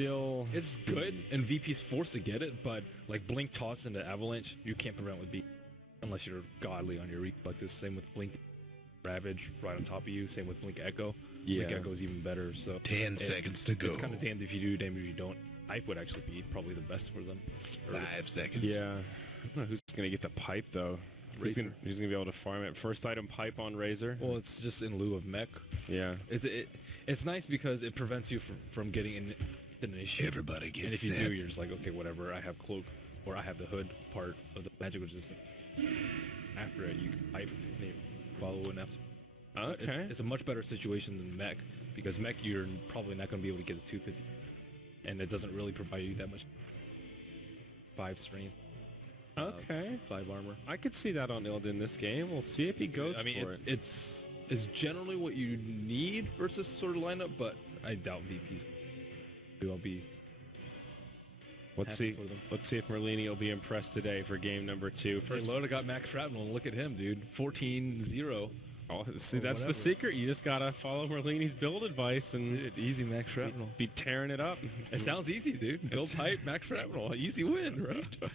still... It's good, and VP's forced to get it, but like Blink toss into Avalanche, you can't prevent with B. Unless you're godly on your reflexes. Same with Blink Ravage right on top of you. Same with Blink Echo. Yeah. Blink Echo is even better. So 10 seconds to go. It's kind of damned if you do, damned if you don't. Pipe would actually be probably the best for them. 5 seconds. Yeah. I don't know who's going to get the pipe, though. Who's going to be able to farm it? First item pipe on Razor? Well, it's just in lieu of mech. Yeah. It's nice because it prevents you from getting an issue. Everybody gets And if you set. do, you're just like, okay, whatever. I have cloak, or I have the hood part of the magic resistance. After it, you can pipe and you follow and after. Okay. It's a much better situation than mech, because mech you're probably not going to be able to get a 250, and it doesn't really provide you that much 5 strength. Okay. 5 armor. I could see that on Ilda in this game. We'll see if he goes I mean, for it. it's generally what you need versus sort of lineup, but I doubt VP's will be. Let's happy see. for them. Let's see if Merlini will be impressed today for game number 2. Hey, First, Loda got max shrapnel, and look at him, dude. 14-0. oh, see, or that's the whatever. secret. You just gotta follow Merlini's build advice and Dude, easy max shrapnel. be tearing it up. It sounds easy, dude. Build pipe, max shrapnel. Easy win, right?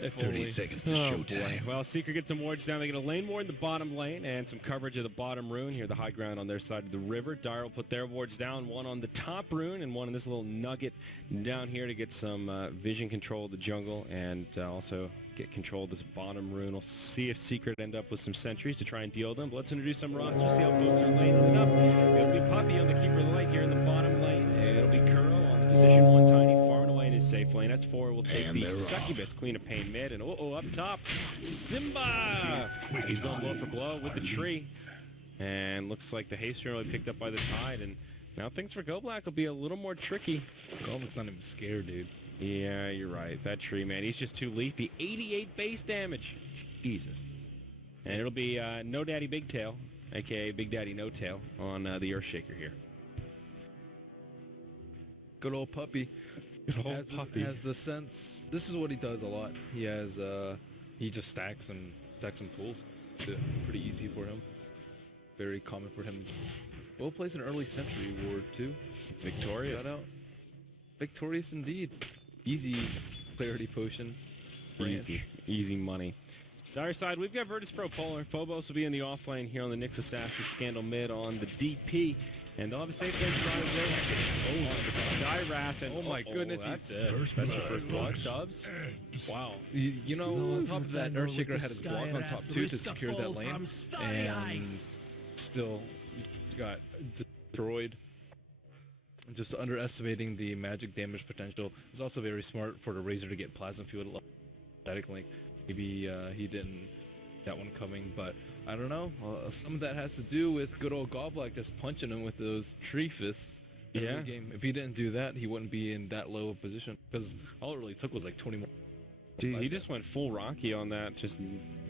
If 30 only. seconds to Oh, showtime. boy. Well, Seeker gets some wards down. They get a lane ward in the bottom lane and some coverage of the bottom rune here, the high ground on their side of the river. Dire will put their wards down, one on the top rune and one in this little nugget down here to get some vision control of the jungle and also get control of this bottom rune. We'll see if Secret end up with some sentries to try and deal them. But let's introduce some rosters, see how folks are laning it up. It'll be Poppy on the keeper of the light here in the bottom lane. And it'll be Kuro on the position 1 tiny, farming away in his safe lane. S4 will take And the they're succubus, Queen of Pain mid, and up top, Simba! He's going blow for blow with the tree. And looks like the haste really picked up by the tide, and now things for Go Black will be a little more tricky. Golden's not even scared, dude. Yeah, you're right. That tree, man, he's just too leafy. 88 base damage. Jesus. And it'll be No Daddy Big Tail, a.k.a. Big Daddy No Tail, on the Earthshaker here. Good old puppy. Good old puppy. Has the sense. This is what he does a lot. He has he just stacks and pulls. It's pretty easy for him. Very common for him. Well, plays an early century ward too. Victorious. Shout out. Victorious indeed. Easy clarity potion. Easy. Easy money. Dire side, we've got VirtusPRO Polar. Phobos will be in the off lane here on the Nyx Assassin. Scandal mid on the DP. And they'll have a safe lane on the Sky Wrath. And Oh my goodness, that's he's dead. First That's blood. your first blood. Dubs. Wow. You know, on top of that, Earthshaker had his block on top too to secure that lane. And still got destroyed. Just underestimating the magic damage potential. It's also very smart for the Razor to get Plasma Field static link. Maybe he didn't that one coming, but I don't know. Some of that has to do with good old Goblack just punching him with those tree fists. in Yeah. the game. If he didn't do that, he wouldn't be in that low of position. Because all it really took was like 20 more. Dude, he just went full Rocky on that, just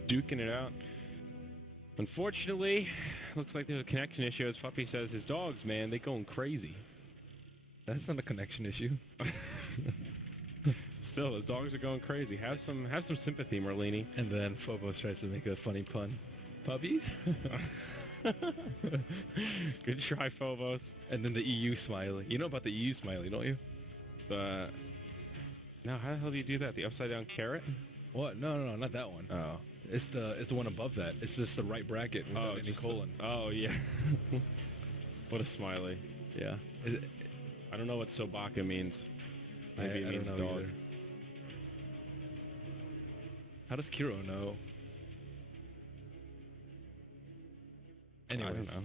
duking it out. Unfortunately, looks like there's a connection issue. As Puppy says, his dogs, man, they going crazy. That's not a connection issue. Still, his dogs are going crazy. Have some sympathy, Merlini. And then Phobos tries to make a funny pun. Puppies? Good try, Phobos. And then the EU smiley. You know about the EU smiley, don't you? No, how the hell do you do that? The upside down carrot? What? No, not that one. Oh. It's the one above that. It's just the right bracket without any just colon. Oh, yeah. What a smiley. Yeah. I don't know what Sobaka means. Maybe it I means don't know dog. either. How does Kiro know? Anyways, I don't know.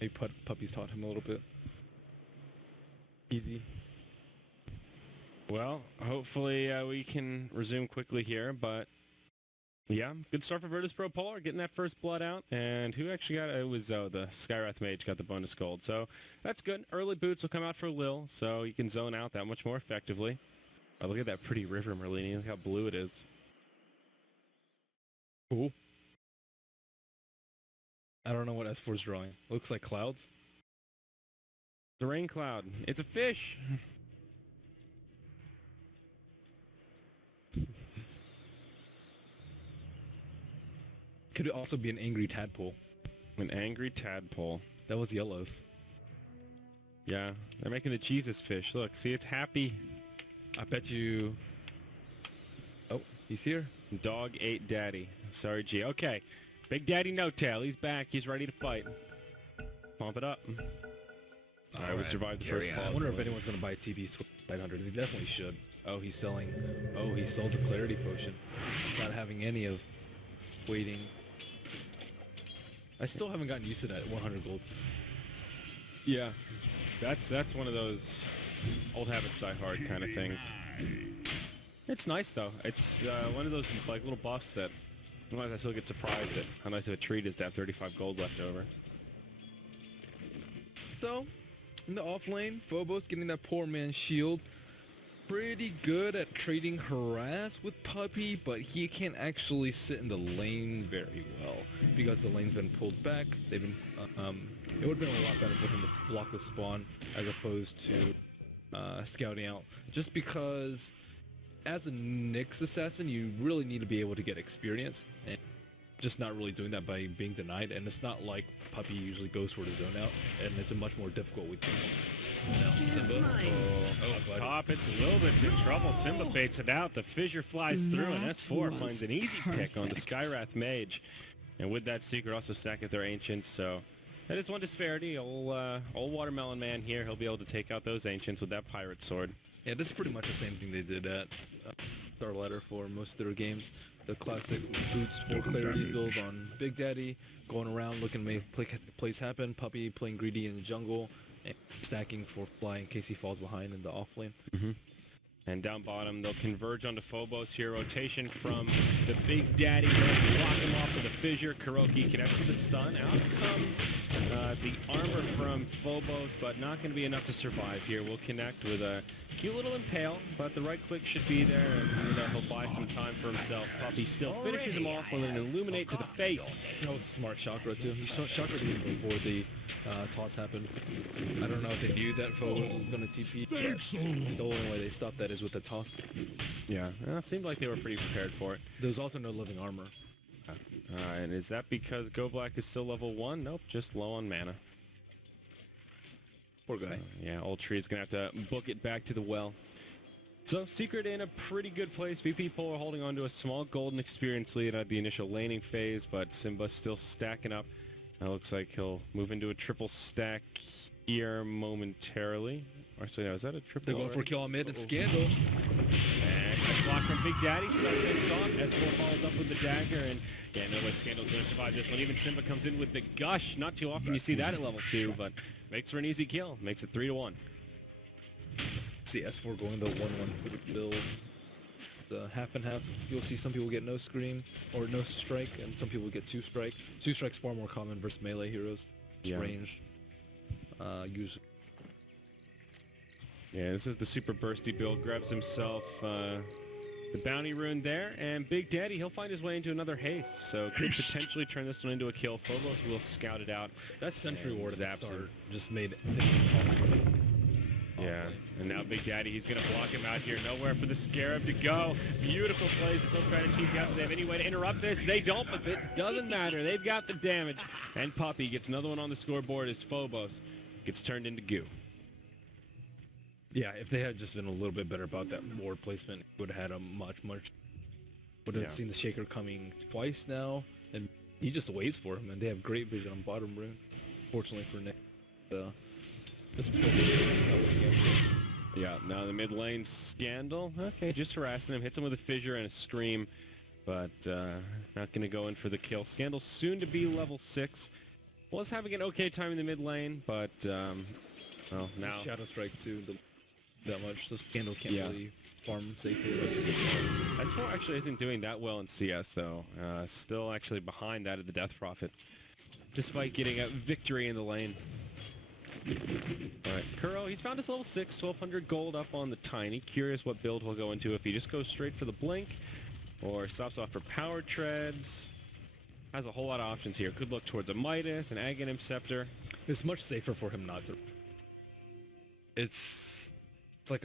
maybe Puppies taught him a little bit. Easy. Well, hopefully we can resume quickly here, but yeah, good start for VirtusPRO Polar, getting that first blood out. And who actually got it? It was the Skywrath Mage got the bonus gold, so that's good. Early boots will come out for Lil, so you can zone out that much more effectively. Oh, look at that pretty river, Merlini. Look how blue it is. Cool. I don't know what S4's drawing. Looks like clouds. The rain cloud. It's a fish. Could also be an angry tadpole. An angry tadpole. That was yellows. Yeah, they're making the Jesus fish. Look, see, it's happy. I bet you... Oh, he's here. Dog ate daddy. Sorry, G. Okay, Big Daddy No Tail. He's back. He's ready to fight. Pump it up. All right, we survived the first I ball. wonder if anyone's going to buy TB 500. They definitely should. Oh, he's selling... Oh, he sold the clarity potion. Not having any of waiting. I still haven't gotten used to that 100 gold. Yeah, that's one of those old habits die hard kind of things. It's nice though. It's one of those like little buffs that sometimes I still get surprised at how nice of a treat it is to have 35 gold left over. So, in the off lane, Phobos getting that poor man's shield. Pretty good at trading harass with Puppy, but he can't actually sit in the lane very well because the lane's been pulled back. They've been, it would have been a lot better for him to block the spawn as opposed to scouting out. Just because, as a Nyx assassin, you really need to be able to get experience, and just not really doing that by being denied. And it's not like Puppy usually goes for the zone out, and it's a much more difficult week. Simba. Up top, it's a little bit in trouble. Simba baits it out. The fissure flies through, and S4 finds an easy pick on the Skywrath Mage. And with that secret, also stack at their Ancients. So that is one disparity. Old Watermelon Man here. He'll be able to take out those Ancients with that Pirate Sword. Yeah, this is pretty much the same thing they did at Star Ladder for most of their games. The classic boots for clarity build on Big Daddy, going around looking to make plays happen. Puppy playing greedy in the jungle, and stacking for fly in case he falls behind in the off lane. And down bottom, they'll converge onto Phobos here. Rotation from the Big Daddy. They'll block him off with a fissure. Kuroki connects with the stun. Out comes the armor from Phobos, but not going to be enough to survive here. We'll connect with a cute little impale, but the right click should be there, and he'll buy some time for himself. Puppy still finishes him off with an Illuminate to the face. That was a smart chakra too. He saw chakra even before the toss happened. I don't know if they knew that Phobos was going to TP. The only way they stopped that is with the toss. Yeah, it seemed like they were pretty prepared for it. There's also no living armor. And is that because Go Black is still level 1? Nope, just low on mana. Poor guy. So, yeah, Old Tree is going to have to book it back to the well. So, Secret in a pretty good place. VP Polar holding on to a small golden experience lead at the initial laning phase, but Simba's still stacking up. That looks like he'll move into a triple stack here momentarily. Actually, no, is that a triple? They're going for a kill on mid and Scandal. And nice block from Big Daddy. Start this off. S4 follows up with the dagger, and yeah, no way Scandal's going to survive this one. Even Simba comes in with the gush. Not too often you see that at level 2, but makes for an easy kill. Makes it 3-1. See S4 going the 1-1 for the build. The half and half. You'll see some people get no scream or no strike, and some people get 2 strike. 2 strike's far more common versus melee heroes. It's ranged. Usually. Yeah, this is the super bursty build. Grabs himself the bounty rune there, and Big Daddy, he'll find his way into another haste, so could potentially turn this one into a kill. Phobos will scout it out. That Sentry Ward at the zaps start him. just made it impossible. Yeah, and now Big Daddy, he's going to block him out here. Nowhere for the Scarab to go. Beautiful plays. He'll try to TP out. Do they have any way to interrupt this? They don't, but it doesn't matter. They've got the damage. And Puppy gets another one on the scoreboard as Phobos gets turned into goo. Yeah, if they had just been a little bit better about that ward placement, would have had a much. Would have seen the Shaker coming twice now, and he just waits for him, and they have great vision on bottom rune. Fortunately for Nick, yeah, now the mid lane Scandal. Okay, just harassing him. Hits him with a fissure and a scream, but not going to go in for the kill. Scandal soon to be level 6. Was having an okay time in the mid lane, but well, now Shadow Strike too, that much, so Scandal can't really farm safely. That's a good point. S4 actually isn't doing that well in CS, though. Still actually behind that of the Death Prophet, despite getting a victory in the lane. Alright, Kuro, he's found his level 6, 1200 gold up on the Tiny. Curious what build he'll go into, if he just goes straight for the Blink, or stops off for Power Treads. Has a whole lot of options here. Could look towards a Midas, an Aghanim Scepter. It's much safer for him not to. It's like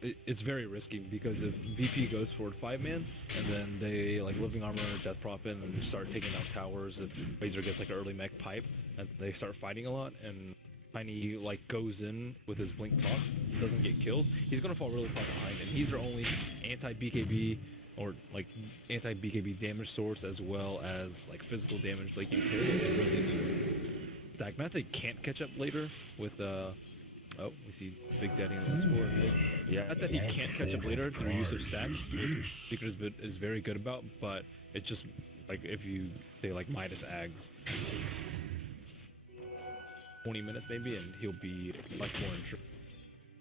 it's very risky, because if VP goes for 5-man and then they like Living Armor, Death Prophet, and start taking out towers, if Razor gets like an early mech pipe and they start fighting a lot, and Tiny like goes in with his blink toss, doesn't get kills, he's gonna fall really far behind, and he's their only anti-BKB or like anti-BKB damage source as well as like physical damage they can carry. They really do. Stagnant they can't catch up later with oh, we see Big Daddy in the S4. Yeah, not that he can't catch up later through use of stacks, which Secret is very good about, but it's just like if you say like Midas Ags 20 minutes maybe, and he'll be much more insured.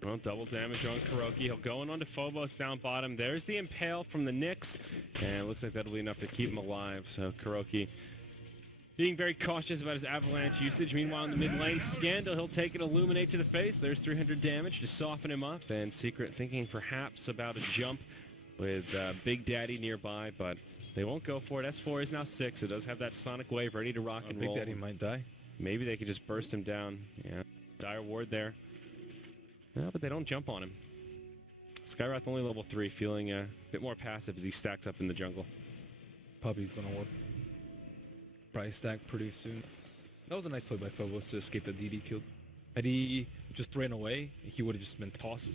Well, double damage on KuroKy. He'll go on to Phobos down bottom. There's the Impale from the Nyx, and it looks like that'll be enough to keep him alive. So KuroKy being very cautious about his avalanche usage. Meanwhile, in the mid lane, Scandal, he'll take an Illuminate to the face. There's 300 damage to soften him up, and Secret thinking perhaps about a jump with Big Daddy nearby, but they won't go for it. S4 is now 6. It does have that Sonic Wave ready to rock and roll. Big Daddy might die. Maybe they could just burst him down. Yeah, dire ward there. No, but they don't jump on him. Skywrath only level 3, feeling a bit more passive as he stacks up in the jungle. Puppy's gonna work. Probably stack pretty soon. That was a nice play by Phobos to escape the DD kill. Had he just ran away, he would have just been tossed.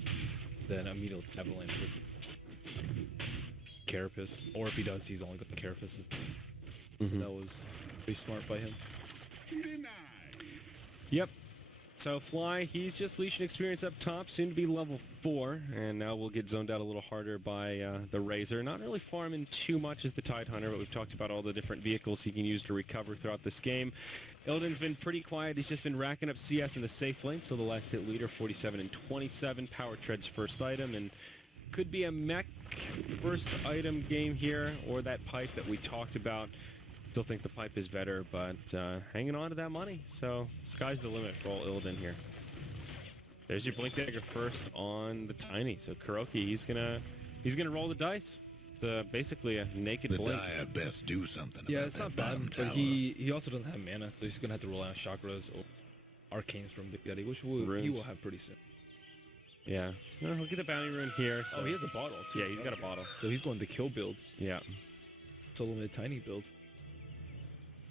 Then immediately avalanche with Carapace. Or if he does, he's only got the Carapaces. That was pretty smart by him. Yep. So Fly, he's just leashing experience up top, soon to be level 4, and now we'll get zoned out a little harder by the Razor. Not really farming too much as the Tidehunter, but we've talked about all the different vehicles he can use to recover throughout this game. Illidan's been pretty quiet. He's just been racking up CS in the safe lane, so the last hit leader, 47 and 27. Power Tread's first item, and could be a mech first item game here, or that pipe that we talked about. Still think the pipe is better, but hanging on to that money. So sky's the limit for all Illidan here. There's your Blink Dagger first on the Tiny. So KuroKy, he's gonna roll the dice. It's basically a naked The blink. Dire best do something. Yeah, about it's that not bad, bottom but tower. he also doesn't have mana, so he's gonna have to rely on chakras or arcanes from Big Daddy, which he will have pretty soon. Yeah. No, he'll get the bounty rune here. So. Oh, he has a bottle too. Yeah, he's got a bottle. So he's going to kill build. Yeah. Solo mid Tiny build.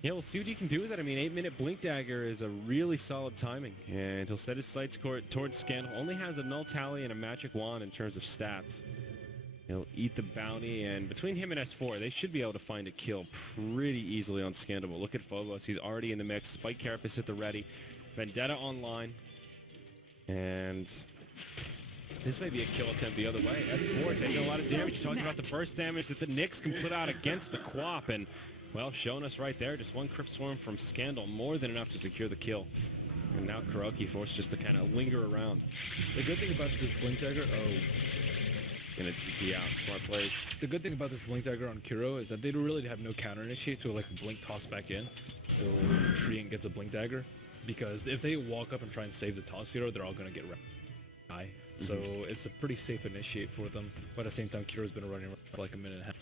Yeah, we'll see what you can do with it. I mean, 8-minute Blink Dagger is a really solid timing, and he'll set his sights towards Scandal. Only has a null tally and a magic wand in terms of stats. He'll eat the bounty, and between him and S4, they should be able to find a kill pretty easily on Scandal. But look at Phobos. He's already in the mix. Spike Carapace at the ready. Vendetta online. And this may be a kill attempt the other way. S4 taking a lot of damage. Talking about the burst damage that the Nyx can put out against the Quap, and well, showing us right there, just one Crypt Swarm from Scandal, more than enough to secure the kill. And now KuroKy forced just to kind of linger around. The good thing about this Blink Dagger, Gonna TP out, smart plays. the good thing about this Blink Dagger on Kuro is that they don't really have no counter initiate to like Blink toss back in. So Treant gets a Blink Dagger, because if they walk up and try and save the toss hero, they're all gonna get die. So it's a pretty safe initiate for them. But at the same time, Kuro's been running around for like a minute and a half.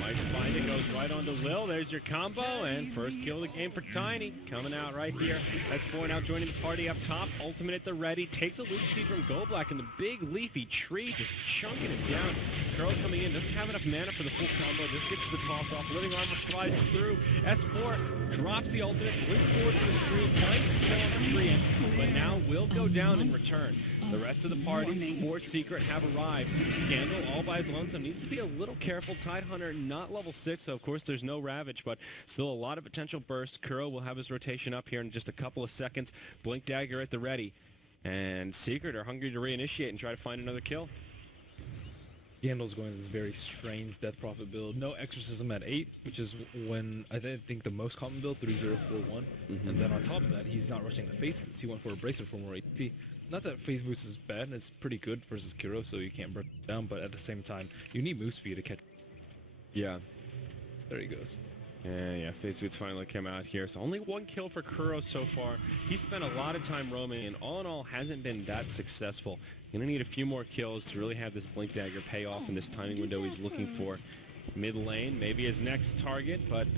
Might find it, goes right onto Lil. There's your combo, and first kill of the game for Tiny. Coming out right here. S4 now joining the party up top. Ultimate at the ready. Takes a loop seed from Goldblack, and the big leafy tree just chunking it down. Curl coming in, doesn't have enough mana for the full combo. Just gets the toss off. Living Armor flies through. S4 drops the ultimate, blinks forward to the screen, finds the kill on the Treant, but now will go down in return. The rest of the party, for Secret, have arrived. Scandal, all by his lonesome, needs to be a little careful. Tidehunter, not level 6, so of course there's no Ravage, but still a lot of potential burst. Kuro will have his rotation up here in just a couple of seconds. Blink Dagger at the ready. And Secret are hungry to reinitiate and try to find another kill. Scandal's going to this very strange Death Prophet build. No Exorcism at 8, which is when I think the most common build, 3041. And then on top of that, he's not rushing the Phase Boost. He went for a Bracer for more HP. Not that Phase Boost is bad, it's pretty good versus Kuro, so you can't burn it down, but at the same time, you need move speed to catch. Yeah. There he goes. Yeah, Phase Boots finally came out here. So only one kill for Kuro so far. He spent a lot of time roaming, and all in all, hasn't been that successful. Gonna need a few more kills to really have this Blink Dagger pay off in this timing window he's looking for. Mid lane, maybe his next target, but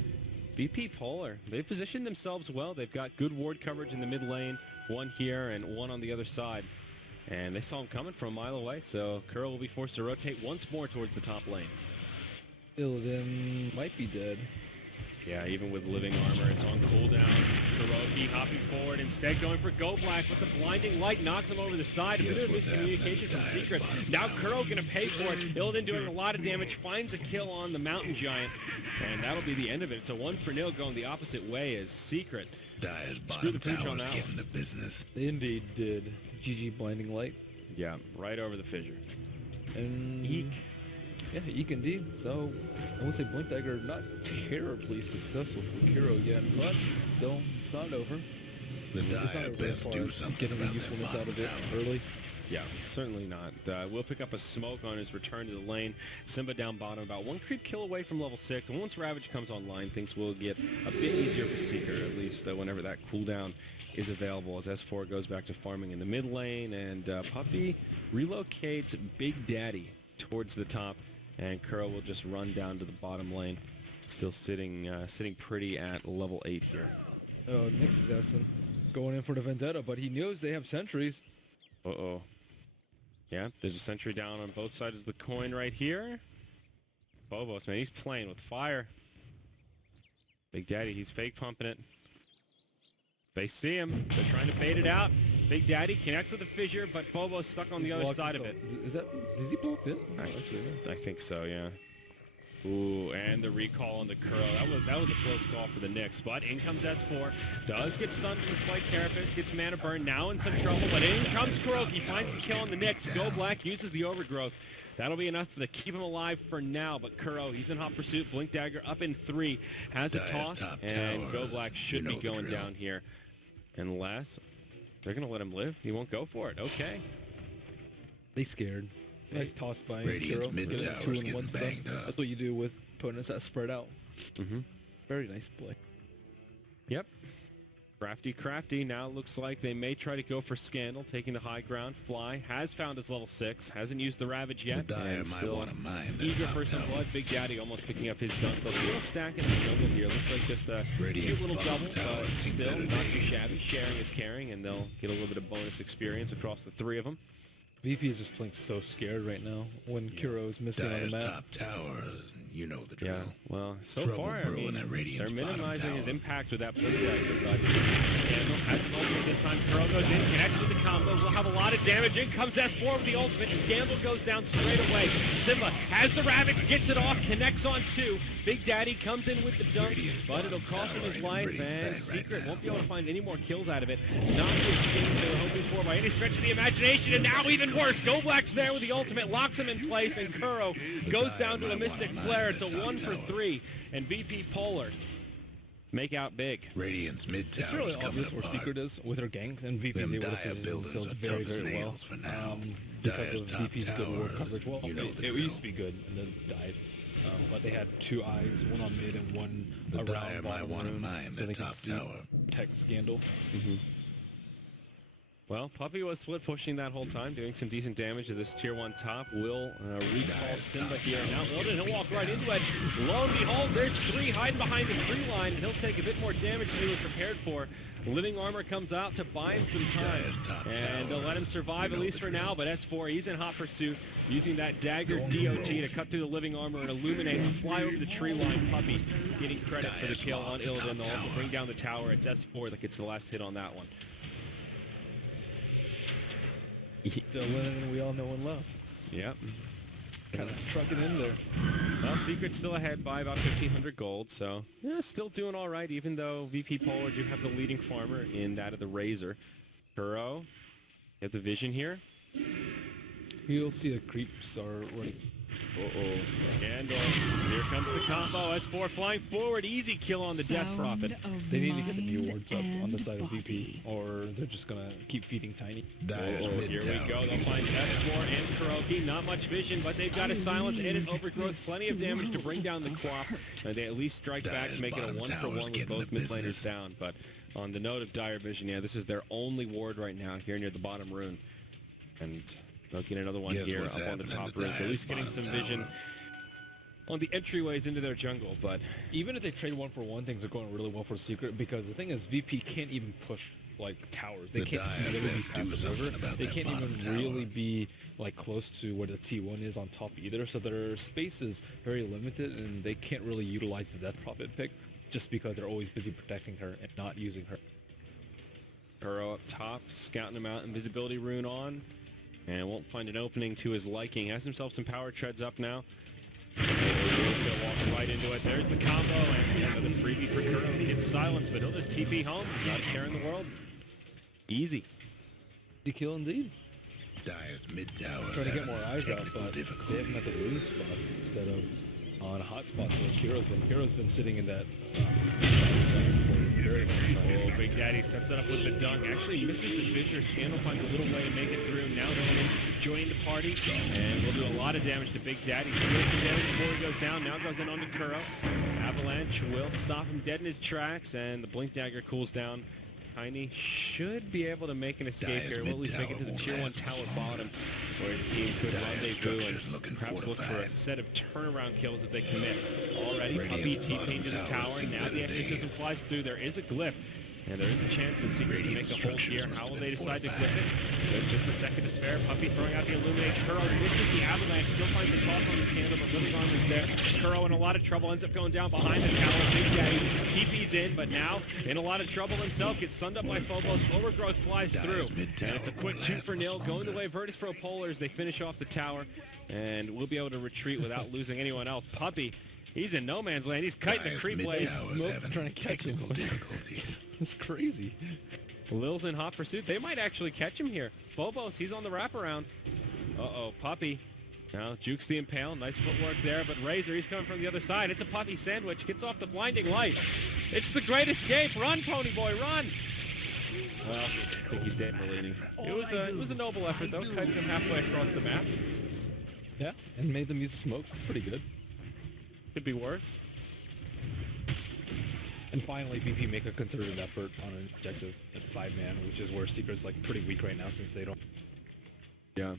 VP Polar, they've positioned themselves well. They've got good ward coverage in the mid lane, one here and one on the other side. And they saw him coming from a mile away, so Kuro will be forced to rotate once more towards the top lane. Illidan might be dead. Yeah, even with living armor, it's on cooldown. Kuroki hopping forward, instead going for Go Black, but the blinding light knocks him over the side. A bit of miscommunication from Secret. Now Kuro gonna pay for it. Illidan doing a lot of damage, finds a kill on the Mountain Giant, and that'll be the end of it. It's a 1-0 going the opposite way as Secret screw the pooch on that one. The business. They indeed did. GG blinding light. Yeah, right over the fissure. And Eek. yeah, Eek indeed. So I would say Blink Dagger not terribly successful for Kiro yet, but still it's not over. The It's not Dire over as best far do as something getting the about usefulness that out of it bottom early. Yeah, certainly not. We'll pick up a smoke on his return to the lane. Simba down bottom, about 1 creep kill away from level 6. And once Ravage comes online, things will get a bit easier for Seeker, at least whenever that cooldown is available, as S4 goes back to farming in the mid lane, and Puppy relocates Big Daddy towards the top, and Kuro will just run down to the bottom lane. Still sitting pretty at level 8 here. Oh, Nick's assassin going in for the Vendetta, but he knows they have sentries. Uh-oh. Yeah, there's a sentry down on both sides of the coin right here. Phobos, man, he's playing with fire. Big Daddy, he's fake pumping it. They see him. They're trying to bait it out. Big Daddy connects with the fissure, but Phobos stuck on the other side of it. Is he blocked in? I think so, yeah. Ooh, and the recall on the Kuro. That was a close call for the Knicks, but in comes S4. Does get stunned from the Spike Carapace, gets mana burn, now in some trouble, but in comes Kuroki, finds the kill on the Knicks. Go Black uses the overgrowth. That'll be enough to keep him alive for now, but Kuro, he's in hot pursuit. Blink Dagger up in 3, has a toss, and Go Black should be going down here. Unless they're going to let him live. He won't go for it. Okay. They scared. Nice toss by Radiant's Kuro. mid Get tower's 2 in getting 1 stun. banged up. That's what you do with opponents that spread out. Mm-hmm. Very nice play. Yep. Crafty now looks like they may try to go for Scandal, taking the high ground. Fly has found his level 6, hasn't used the Ravage yet, The Dire and might still want to mine the eager top for some tower. blood. Big Daddy almost picking up his dunk, but a little stack in the jungle here. Looks like just a Radiant's cute little bottom double, tower but seems still better not than too you. shabby. Sharing is caring, and they'll get a little bit of bonus experience across the 3 of them. VP is just playing so scared right now when Kuro is missing on Dire's the map. top tower, you know the drill. Yeah, well, so Trouble far, I brewing mean, at Radiant's they're minimizing bottom his tower. impact with that Blink Dagger, but Scandal has an ultimate this time. Kuro goes in, connects with the combo, will have a lot of damage. In comes S4 with the ultimate. Scandal goes down straight away. Simba has the Ravage, gets it off, connects on 2. Big Daddy comes in with the dunk, but it'll cost him his life, and Secret won't be able to find any more kills out of it. Not the exchange they were hoping for by any stretch of the imagination, and now even worse. Go Black's there with the ultimate, locks him in place, and Kuro goes down to a Mystic Flare. It's a 1 for 3, and VP Polar make out big. Radiant's mid tower It's really is coming obvious where apart. Secret is with her gank, and VP Them they would Dire have positioned buildings themselves are very, tough as very well. nails for now. Because Dire's of top VP's good ward tower, coverage. Well, you know the it drill. used to be good, and then died. But they had 2 eyes, one on mid and one The Dire around might bottom wanna room, mine so the they can top see, tower. protect Scandal. Well, Puppy was split pushing that whole time, doing some decent damage to this tier 1 top. Will recall Simba here. Now Illidan, he'll walk right into it. Lo and behold, there's 3 hiding behind the tree line, and he'll take a bit more damage than he was prepared for. Living Armor comes out to buy him some time, and they'll let him survive at least for now, but S4, he's in hot pursuit, using that dagger DOT to cut through the Living Armor and illuminate and fly over the tree line. Puppy getting credit for the kill on Illidan. They'll also bring down the tower. It's S4 that gets the last hit on that one. Still winning, we all know and love. Yep. Kind of trucking in there. Well, Secret's still ahead by about 1,500 gold, so yeah, still doing all right, even though VP Polar do have the leading farmer in that of the Razor. Kuro, get the vision here. You'll see the creeps are running. Uh-oh. Scandal. Here comes the combo. S4 flying forward. Easy kill on the Death Prophet. They need to get the new wards up on the side of VP, or they're just gonna keep feeding Tiny. Dire's Oh, mid here we tower go. They'll is find bad. S4 and Kuroki. Not much vision, but they've got a silence and an overgrowth. Plenty of damage to bring down the Quap. They at least strike back to make it a Dire's 1-for-1 tower's with getting both the mid laners business. down. But on the note of dire vision, yeah, this is their only ward right now here near the bottom rune. And they'll get another one Guess here what's up on the happening top to rune. So at Dire's least getting bottom some vision tower. on the entryways into their jungle. But Even if they trade 1-for-1, things are going really well for Secret, because the thing is, VP can't even push like towers. They The can't Dire really be best do past the something river. about They that can't bottom even really tower. be like close to where the T1 is on top either. So their space is very limited, and they can't really utilize the Death Prophet pick just because they're always busy protecting her and not using her. Kuro up top, scouting him out, invisibility rune on, and won't find an opening to his liking. Has himself some power treads up now. He's gonna walk right into it. There's the combo, and another freebie for Kuro. He gets silenced, but he'll just TP home. Not a care in the world. Easy. The kill indeed. Dire's mid tower. Trying to get more eyes out, but they have nothing to lose spots instead of on a hot spot where Hero's been sitting in that. Oh, Big Daddy sets that up with the dunk. Actually misses the vision. Scandal finds a little way to make it through. Now going in, joining the party, and will do a lot of damage to Big Daddy. Steals some damage before he goes down. Now goes in onto Kuro. Avalanche will stop him dead in his tracks, and the Blink Dagger cools down. Tiny should be able to make an escape here. We'll at least make it to the tier 1 tower bottom, where his team could rendezvous and perhaps look for a set of turnaround kills if they commit. Already, Puppy TP'ing to the tower. Now the exorcism flies through. There is a glyph, and there is a chance that Secret can make a hold here. How will they decide to glyph it? With just a second to spare. Puppy throwing out the Illuminate. Kuro misses the Avalanche. Still finds the toss on the Scandal, but Living Arm is there. Kuro in a lot of trouble. Ends up going down behind the tower. Big Daddy TP's in, but now in a lot of trouble himself. Gets sunned up by Phobos. Overgrowth flies through. And it's a quick 2-0. Going the way of VirtusPRO Polars. They finish off the tower, and we'll be able to retreat without losing anyone else. Puppy, he's in no man's land. He's kiting the creep waves. Smoke trying to catch him. It's crazy. Lil's in hot pursuit. They might actually catch him here. Phobos, he's on the wraparound. Uh-oh, Puppy. Now jukes the Impale. Nice footwork there, but Razor, he's coming from the other side. It's a Puppy sandwich. Gets off the blinding light. It's the great escape. Run, Pony Boy, run! Well, I think he's dead, Merlini. It was a noble effort, though. Kiting him halfway across the map. Yeah, and made them use the smoke. Pretty good. Could be worse. And finally, BP make a concerted effort on an objective at 5-man, which is where Secret's like pretty weak right now since they don't. Yeah.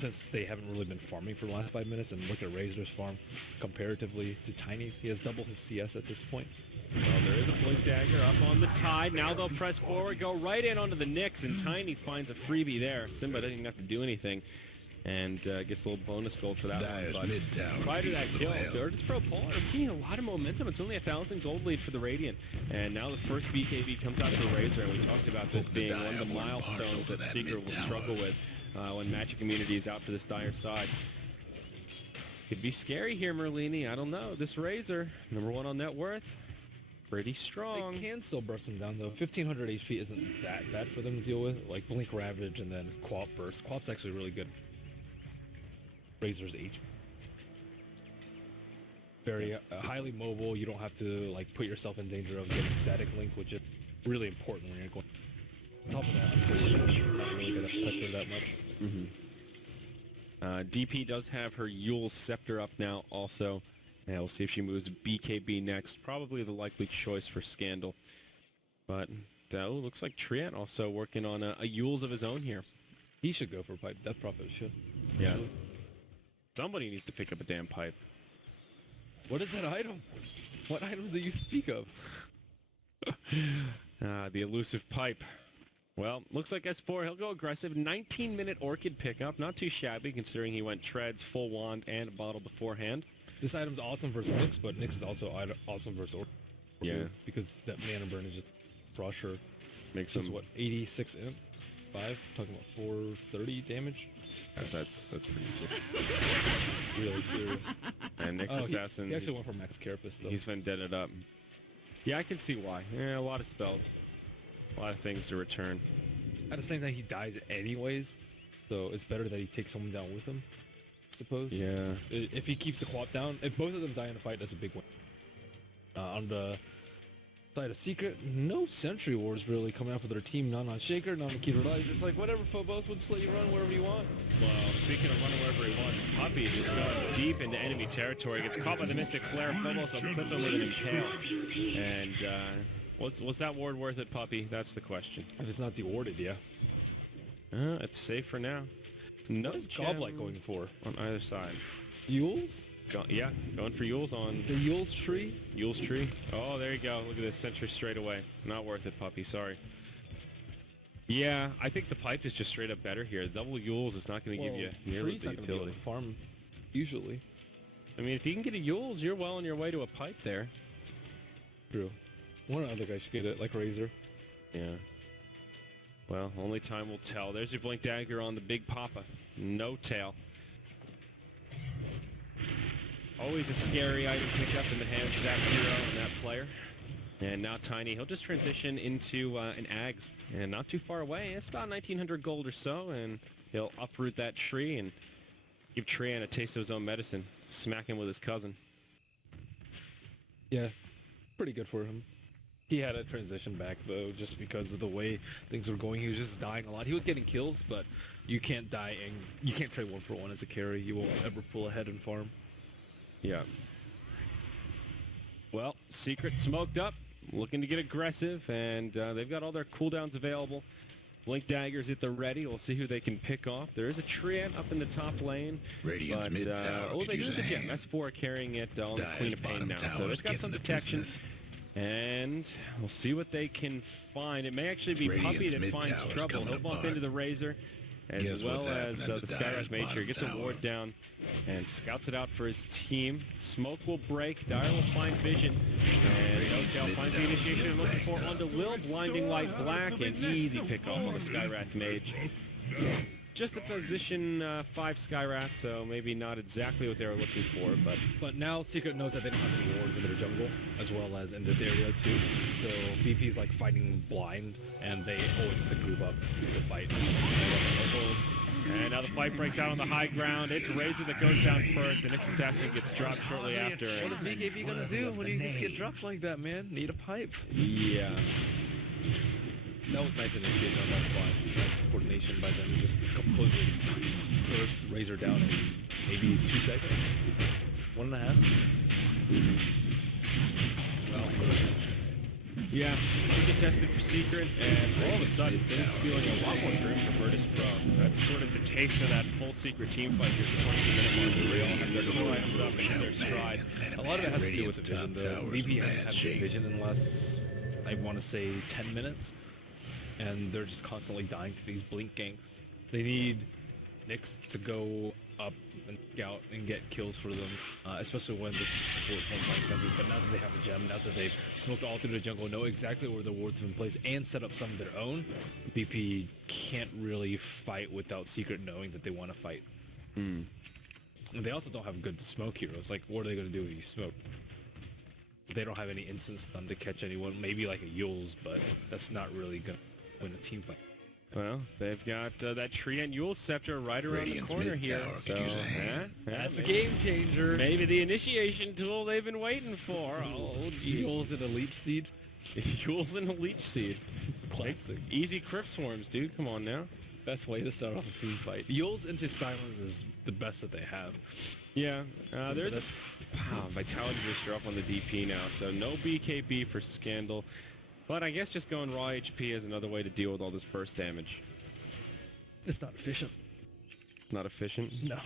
Since they haven't really been farming for the last 5 minutes, and look at Razor's farm comparatively to Tiny's. He has double his CS at this point. Well, there is a Blink Dagger up on the tide. Now they'll press forward, go right in onto the Nyx, and Tiny finds a freebie there. Simba doesn't even have to do anything, and gets a little bonus gold for that one. But prior to that kill, VirtusPRO Polar are seeing a lot of momentum. It's only 1,000 gold lead for the Radiant, and now the first BKB comes out for Razor, and we talked about this being one of the milestones that Secret will struggle with when Magic Immunity is out for this dire side. Could be scary here, Merlini. I don't know. This Razor, #1 on net worth, pretty strong. They can still burst him down, though. 1,500 HP isn't that bad for them to deal with. Like Blink Ravage and then Quap Burst. Quap's actually really good. Razor's HP. Very highly mobile. You don't have to like put yourself in danger of getting static link, which is really important when you're going. On top of that, I'm not really gonna affect her that much. DP does have her Yule's Scepter up now also. And we'll see if she moves BKB next. Probably the likely choice for Scandal. But looks like Triant also working on a Yule's of his own here. He should go for Pipe. Death Prophet should. Yeah. Somebody needs to pick up a damn pipe. What is that item? What item do you speak of? The elusive pipe. Well, looks like S4, he'll go aggressive. 19-minute Orchid pickup. Not too shabby considering he went treads, full wand, and a bottle beforehand. This item's awesome versus Nyx, but Nyx is also awesome versus Orchid. Yeah. Because that mana burn is just crush her. Makes him, him what, 86 imp? 5? Talking about 430 damage? That's pretty serious. Really serious. And Nyx Assassin... He actually went for Max Carapace, though. He's vendetted up. Yeah, I can see why. Yeah, a lot of spells. A lot of things to return. At the same time, he dies anyways, so it's better that he takes someone down with him, I suppose. Yeah. If he keeps the Quap down, if both of them die in a fight, that's a big win. On the side of Secret, no Sentry Wars really coming out for their team. None on Shaker, none on Keeper Light. Just like, whatever, Phobos, we'll just let you run wherever you want. Well, speaking of running wherever he wants, Puppy is going deep into enemy territory. Gets caught by the Mystic Flare. Phobos will clip him with an Impale. And, was that ward worth it, Puppy? That's the question. If it's not dewarded, yeah. It's safe for now. No What is Goblight going for? On either side. Yules? Yeah, going for Yules on... The Yules tree? Yules tree. Oh, there you go. Look at this sentry straight away. Not worth it, Puppy. Sorry. Yeah, I think the pipe is just straight up better here. Double Yules is not going to give you nearly the utility. Farm, usually. I mean, if you can get a Yules, you're well on your way to a pipe there. True. One other guy should get it, like Razor. Yeah. Well, only time will tell. There's your Blink Dagger on the Big Papa. No tail. Always a scary item pickup in the hands of that hero and that player. And now Tiny, he'll just transition into an Ags. And not too far away. It's about 1,900 gold or so. And he'll uproot that tree and give Trian a taste of his own medicine. Smack him with his cousin. Yeah, pretty good for him. He had a transition back, though, just because of the way things were going. He was just dying a lot. He was getting kills, but you can't die and you can't trade 1-for-1 as a carry. You won't ever pull ahead and farm. Yeah. Well, Secret smoked up, looking to get aggressive, and they've got all their cooldowns available. Blink Daggers at the ready. We'll see who they can pick off. There is a Treant up in the top lane. Radiant's but, mid tower. oh, they do have the gem. S4 carrying it on the Queen of Pain now. So it's got some detection. And we'll see what they can find. It may actually be Puppy that finds trouble. He'll bump into the Razor, as well as the Skyrush Mage here. Gets a ward down and scouts it out for his team. Smoke will break. Dire will find vision. And Hotel finds the initiation looking for onto Will. Blinding Light Black, and easy pick off on the Skywrath Mage. Just a position 5 Skywrath, so maybe not exactly what they were looking for, But now Secret knows that they don't have any wards in their jungle, as well as in this area too. So VP's like fighting blind, and they always have to group up to fight. And now the fight breaks out on the high ground. It's Razor that goes down first, and its assassin gets dropped shortly after. What is BKB gonna do when he just get dropped like that, man? Need a pipe. Yeah. That was nice initiation on that spot. Nice coordination by them. Just completely first Razor down in maybe 2 seconds. 1.5. Well, yeah, he get tested for Secret, and all of a sudden, things feeling a lot more grim for VirtusPRO. That's sort of the taste of that full Secret team fight here at the 20-minute mark, where they all have their core items up and hit their stride. a lot of it has to do with the vision. The VP hasn't had good vision in the last, I want to say, 10 minutes. And they're just constantly dying to these blink ganks. They need Nyx to go up and scout and get kills for them, especially when this support won't find something. But now that they have a gem, now that they've smoked all through the jungle, know exactly where the wards have been placed, and set up some of their own, BP can't really fight without Secret knowing that they want to fight. And they also don't have good smoke heroes. Like, what are they going to do when you smoke? They don't have any instant stun to catch anyone. Maybe like a Yule's, but that's not really going to win a team fight. Well, they've got that Treant Yule Scepter right around the corner here. So, That's a game changer. Maybe the initiation tool they've been waiting for. Oh, Yule's in a leech seed. Yule's in a leech seed. Classic. Easy Crypt Swarms, dude. Come on now. Best way to start off a team fight. Yule's into Silence is the best that they have. Yeah, there's a Vitality Booster up on the DP now, so no BKB for Scandal. But I guess just going raw HP is another way to deal with all this burst damage. It's not efficient. Not efficient? No.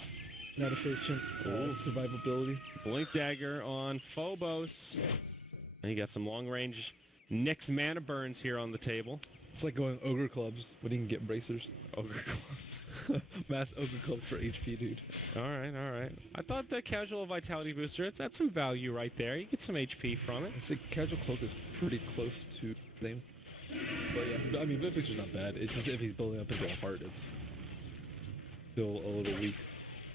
Not efficient. Survivability. Blink Dagger on Phobos. And you got some long range Nyx mana burns here on the table. It's like going Ogre Clubs, but you can get bracers. Ogre Clubs. Mass Ogre Clubs for HP, dude. Alright. I thought the casual Vitality Booster, that's some value right there. You get some HP from it. It's like casual cloak is pretty close to the same. But yeah, I mean, Blink Picture's not bad. It's just if he's building up into a heart, it's still a little weak.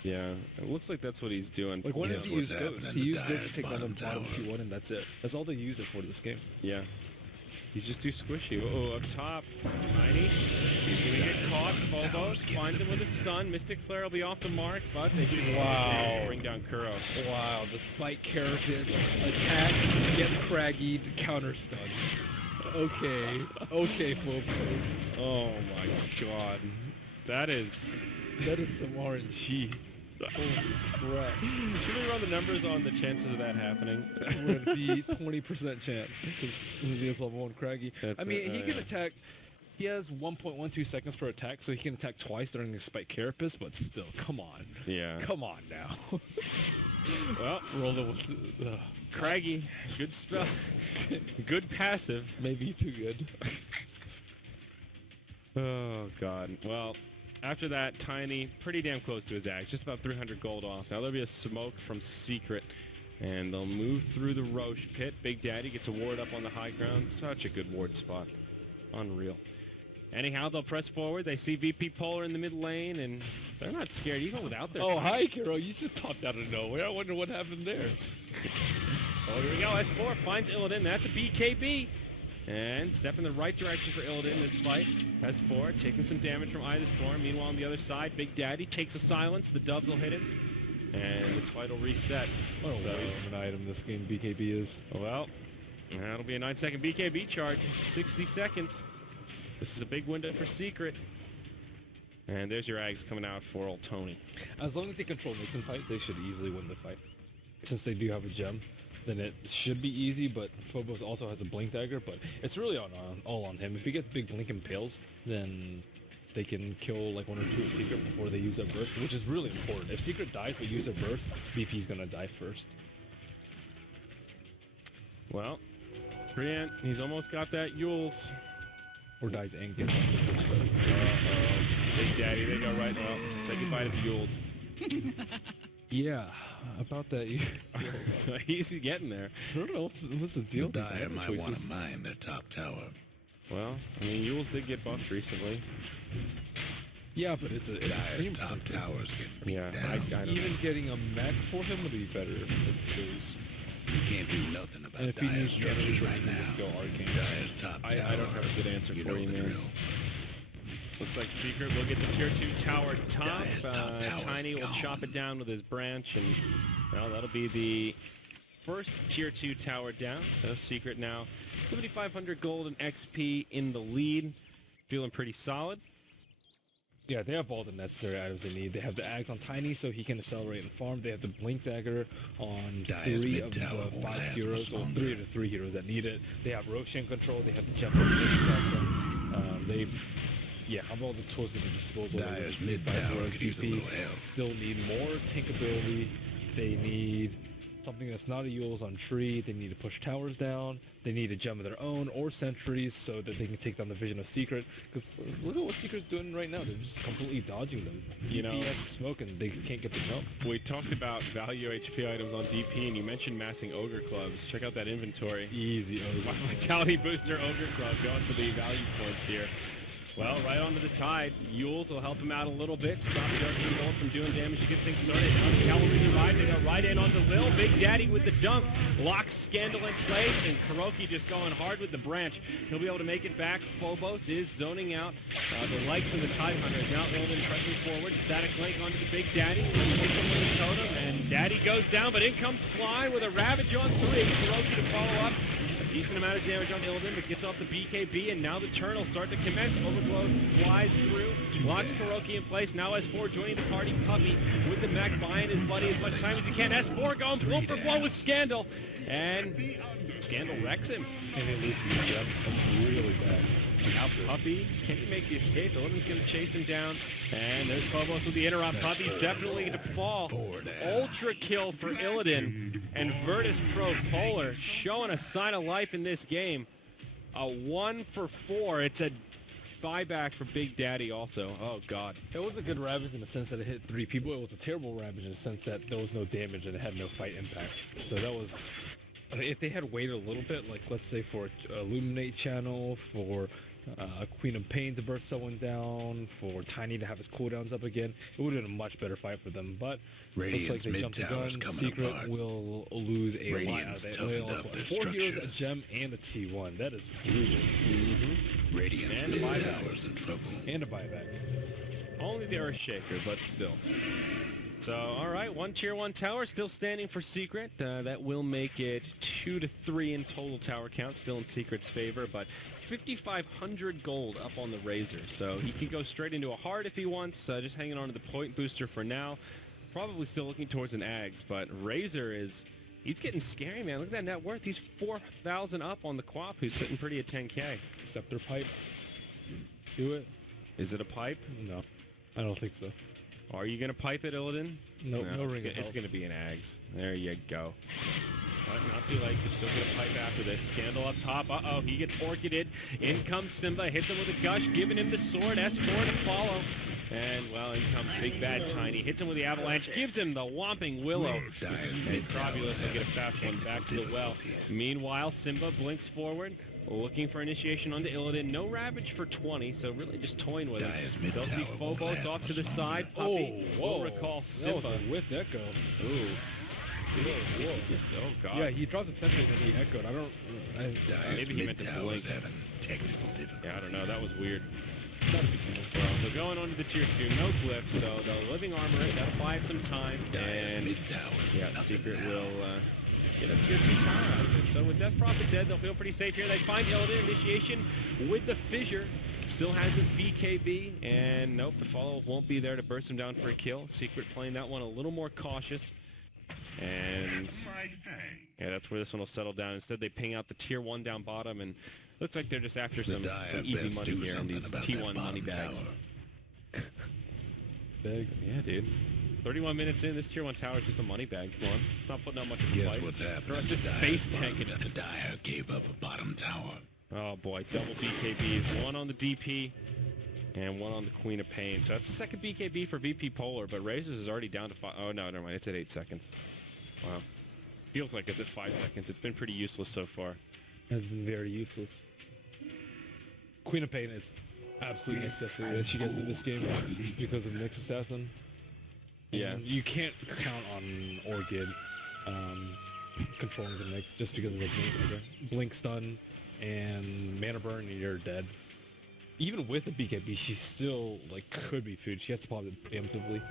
Yeah, it looks like that's what he's doing. Like, when does he use Ghost? He used Ghost to take down the bottom T1, and that's it. That's all they use it for this game. Yeah. He's just too squishy. Oh, up top. Tiny. He's going to get caught. Phobos finds him with a stun. Mystic Flare will be off the mark, but they do bring down Kuro. Wow, the Spike Carrot attack gets Craggy, counter stun. Okay, Phobos. Oh my god. That is some RNG. Holy crap. Should we run the numbers on the chances of that happening? Would be 20% chance because he has level 1 Craggy. I mean, he can attack. He has 1.12 seconds per attack, so he can attack twice during his Spike Carapace, but still, come on. Yeah. Come on now. Well, roll it with Craggy, good spell. Good passive. Maybe too good. Oh, God. Well, after that, Tiny, pretty damn close to his axe, just about 300 gold off. Now there'll be a smoke from Secret. And they'll move through the Roche pit. Big Daddy gets a ward up on the high ground. Such a good ward spot. Unreal. Anyhow, they'll press forward. They see VP Polar in the mid lane, and they're not scared even without their... Oh, hi, Kiro. You just popped out of nowhere. I wonder what happened there. Oh, here we go. S4 finds Illidan. That's a BKB. And step in the right direction for Illidan in this fight. S4 taking some damage from Eye of the Storm. Meanwhile, on the other side, Big Daddy takes a silence. The doves will hit him. And this fight will reset. What a waste of an item this game BKB is. Well, that'll be a 9-second BKB charge. 60 seconds. This is a big window for Secret. And there's your Ags coming out for old Tony. As long as they control mixing fights, they should easily win the fight. Since they do have a gem, then it should be easy, but Phobos also has a blink dagger, but it's really all on him. If he gets big blink impales, then they can kill like 1 or 2 of Secret before they use up burst, which is really important. If Secret dies but use up burst, VP's gonna die first. Well, Brian, he's almost got that Yules. Or dies and gets up. Big Daddy, they go right now. Say goodbye to the Yules. Yeah, about that. He's getting there. I don't know what's the deal. The Dire might want to mine their top tower. Well, I mean, Yules did get buffed recently. Yeah, but it's Dire's top towers get beat down. I don't even know. getting a mech for him would be better if it was. You can't do nothing And about if he Dire's needs structures damage, right then now. just go Arcane. Dire's top tower. I don't have a good answer You for know you, the man. drill. Looks like Secret will get the tier 2 tower top. Dire's top tower's Tiny will gone. chop it down with his branch, and well, that'll be the first tier 2 tower down. So Secret now 7,500 gold and XP in the lead, feeling pretty solid. Yeah, they have all the necessary items they need. They have the Axe on Tiny so he can accelerate and farm. They have the Blink Dagger on Dire's 3 of mid-tower the won't 5 last heroes, much or 3 longer. of the 3 heroes that need it. They have Roshan control. They have the Jump Assassin. They have all the tools at their disposal. Dire's They need mid-tower five could use a PP. little help. Still need more tank ability. They need something that's not a Yules on tree. They need to push towers down. They need a gem of their own or sentries so that they can take down the Vision of Secret. Because look at what Secret's doing right now. They're just completely dodging them. You know, DP has the smoke and they can't get the jump. We talked about value HP items on DP, and you mentioned massing Ogre Clubs. Check out that inventory. Easy over. Vitality Booster Ogre Club going for the value points here. Well, right onto the tide. Yules will help him out a little bit. Stop the Arcane Bolt from doing damage to get things started. Now the Cavalry's arrived. They go right in onto Lil. Big Daddy with the dunk. Locks Scandal in place. And Kuroki just going hard with the branch. He'll be able to make it back. Phobos is zoning out the likes of the Tide Hunters. Now Illidan pressing forward. Static Link onto the Big Daddy. Hits him with the totem. And Daddy goes down, but in comes Fly with a Ravage on 3. Kuroki to follow up. Decent amount of damage on Illidan, but gets off the BKB, and now the turn will start to commence. Overglow flies through, locks Kuroki in place. Now S4 joining the party. Puppy with the mech, buying his buddy as much time as he can. S4 going blow for blow with Scandal, and Scandal wrecks him. And it loses the gem. That's really bad. Now Puppy, can he make the escape? Illidan's going to chase him down, and there's Phobos with the interrupt. Puppy's definitely going to fall. Ultra kill for Illidan, and VirtusPRO Polar showing a sign of life in this game. A 1 for 4. It's a buyback for Big Daddy also. Oh, God. It was a good Ravage in the sense that it hit 3 people. It was a terrible Ravage in the sense that there was no damage and it had no fight impact. So that was... If they had waited a little bit, like let's say for Illuminate channel, for Queen of Pain to burst someone down, for Tiny to have his cooldowns up again, it would have been a much better fight for them. But looks like they jumped the gun. Secret will lose a lot out of it. They lost 4 heroes, a gem, and a T1. That is brutal. Radiant's And a mid buyback. tower's in trouble. And a buyback. Only the Earthshaker, but still. So, all right, 1 tier 1 tower still standing for Secret. That will make it 2 to 3 in total tower count, still in Secret's favor, but 5,500 gold up on the Razor. So he can go straight into a hard if he wants, just hanging on to the point booster for now. Probably still looking towards an Ags, but Razor is... He's getting scary, man. Look at that net worth. He's 4,000 up on the Quap, who's sitting pretty at 10k. Scepter pipe. Do it. Is it a pipe? No, I don't think so. Are you going to pipe it, Illidan? No, no ring of It's health. going to be an Ags. There you go. But not too late. Could still get a pipe after this. Scandal up top. Uh-oh, he gets orchided. In comes Simba. Hits him with a gush, giving him the sword. S4 to follow. And, well, in comes Big Bad Tiny. Hits him with the avalanche. Gives him the Whomping Willow. And Crobulus will get a fast one back to the well. Meanwhile, Simba blinks forward. Looking for initiation onto Illidan. No Ravage for 20. So really just toying with it. They'll see Phobos off to the side. Puppy will recall Simba. With Echo. Ooh. Whoa. Oh, God. Yeah, he dropped a sentry and then he echoed. Maybe he meant to blink. having technical difficulties. Yeah, I don't know. That was weird. Well, they're going on to the tier 2, no glyph, so the living armor, that'll buy it some time, and yeah, Secret will get a tier 2 tower out of it. So with Death Prophet dead, they'll feel pretty safe here. They find Illidan, initiation with the fissure, still has his BKB, and nope, the follow-up won't be there to burst him down for a kill. Secret playing that one a little more cautious, and yeah, that's where this one will settle down. Instead, they ping out the tier 1 down bottom, and looks like they're just after some easy money here in these T1 money bags. Bags? Yeah, dude. 31 minutes in, this tier 1 tower is just a money bag. Come on. It's not putting out much of a Guess fight. what's happening? It's just base tanking it. The Dire gave up a bottom tower. Oh boy, double BKBs. One on the DP and one on the Queen of Pain. So that's the second BKB for VP Polar, but Razors is already down to 5. Oh no, never mind. It's at 8 seconds. Wow. Feels like it's at 5 seconds. It's been pretty useless so far. Has been very useless. Queen of Pain is absolutely necessary that she gets in this game because of Nyx Assassin. Yeah. And you can't count on Orchid controlling the Nyx just because of the blink stun and mana burn and you're dead. Even with the BKB, she still could be food. She has to pop it preemptively.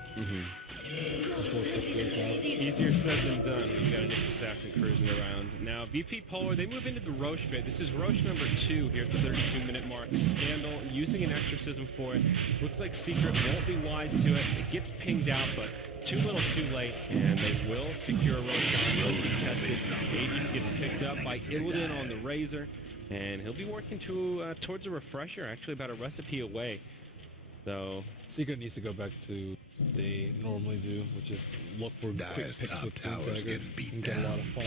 Easier said than done. You got a Nyx Assassin cruising around. Now, VP Polar, they move into the Roche bit. This is Roche number 2 here at the 32-minute mark. Scandal using an exorcism for it. Looks like Secret won't be wise to it. It gets pinged out, but too little too late, and they will secure Roche on. Roche is tested. Aegis gets picked up by Illidan on the Razor, and he'll be working towards a refresher, actually about a recipe away. So Secret needs to go back to what they normally do, which is look for quick picks with Dagger and get a lot of fun.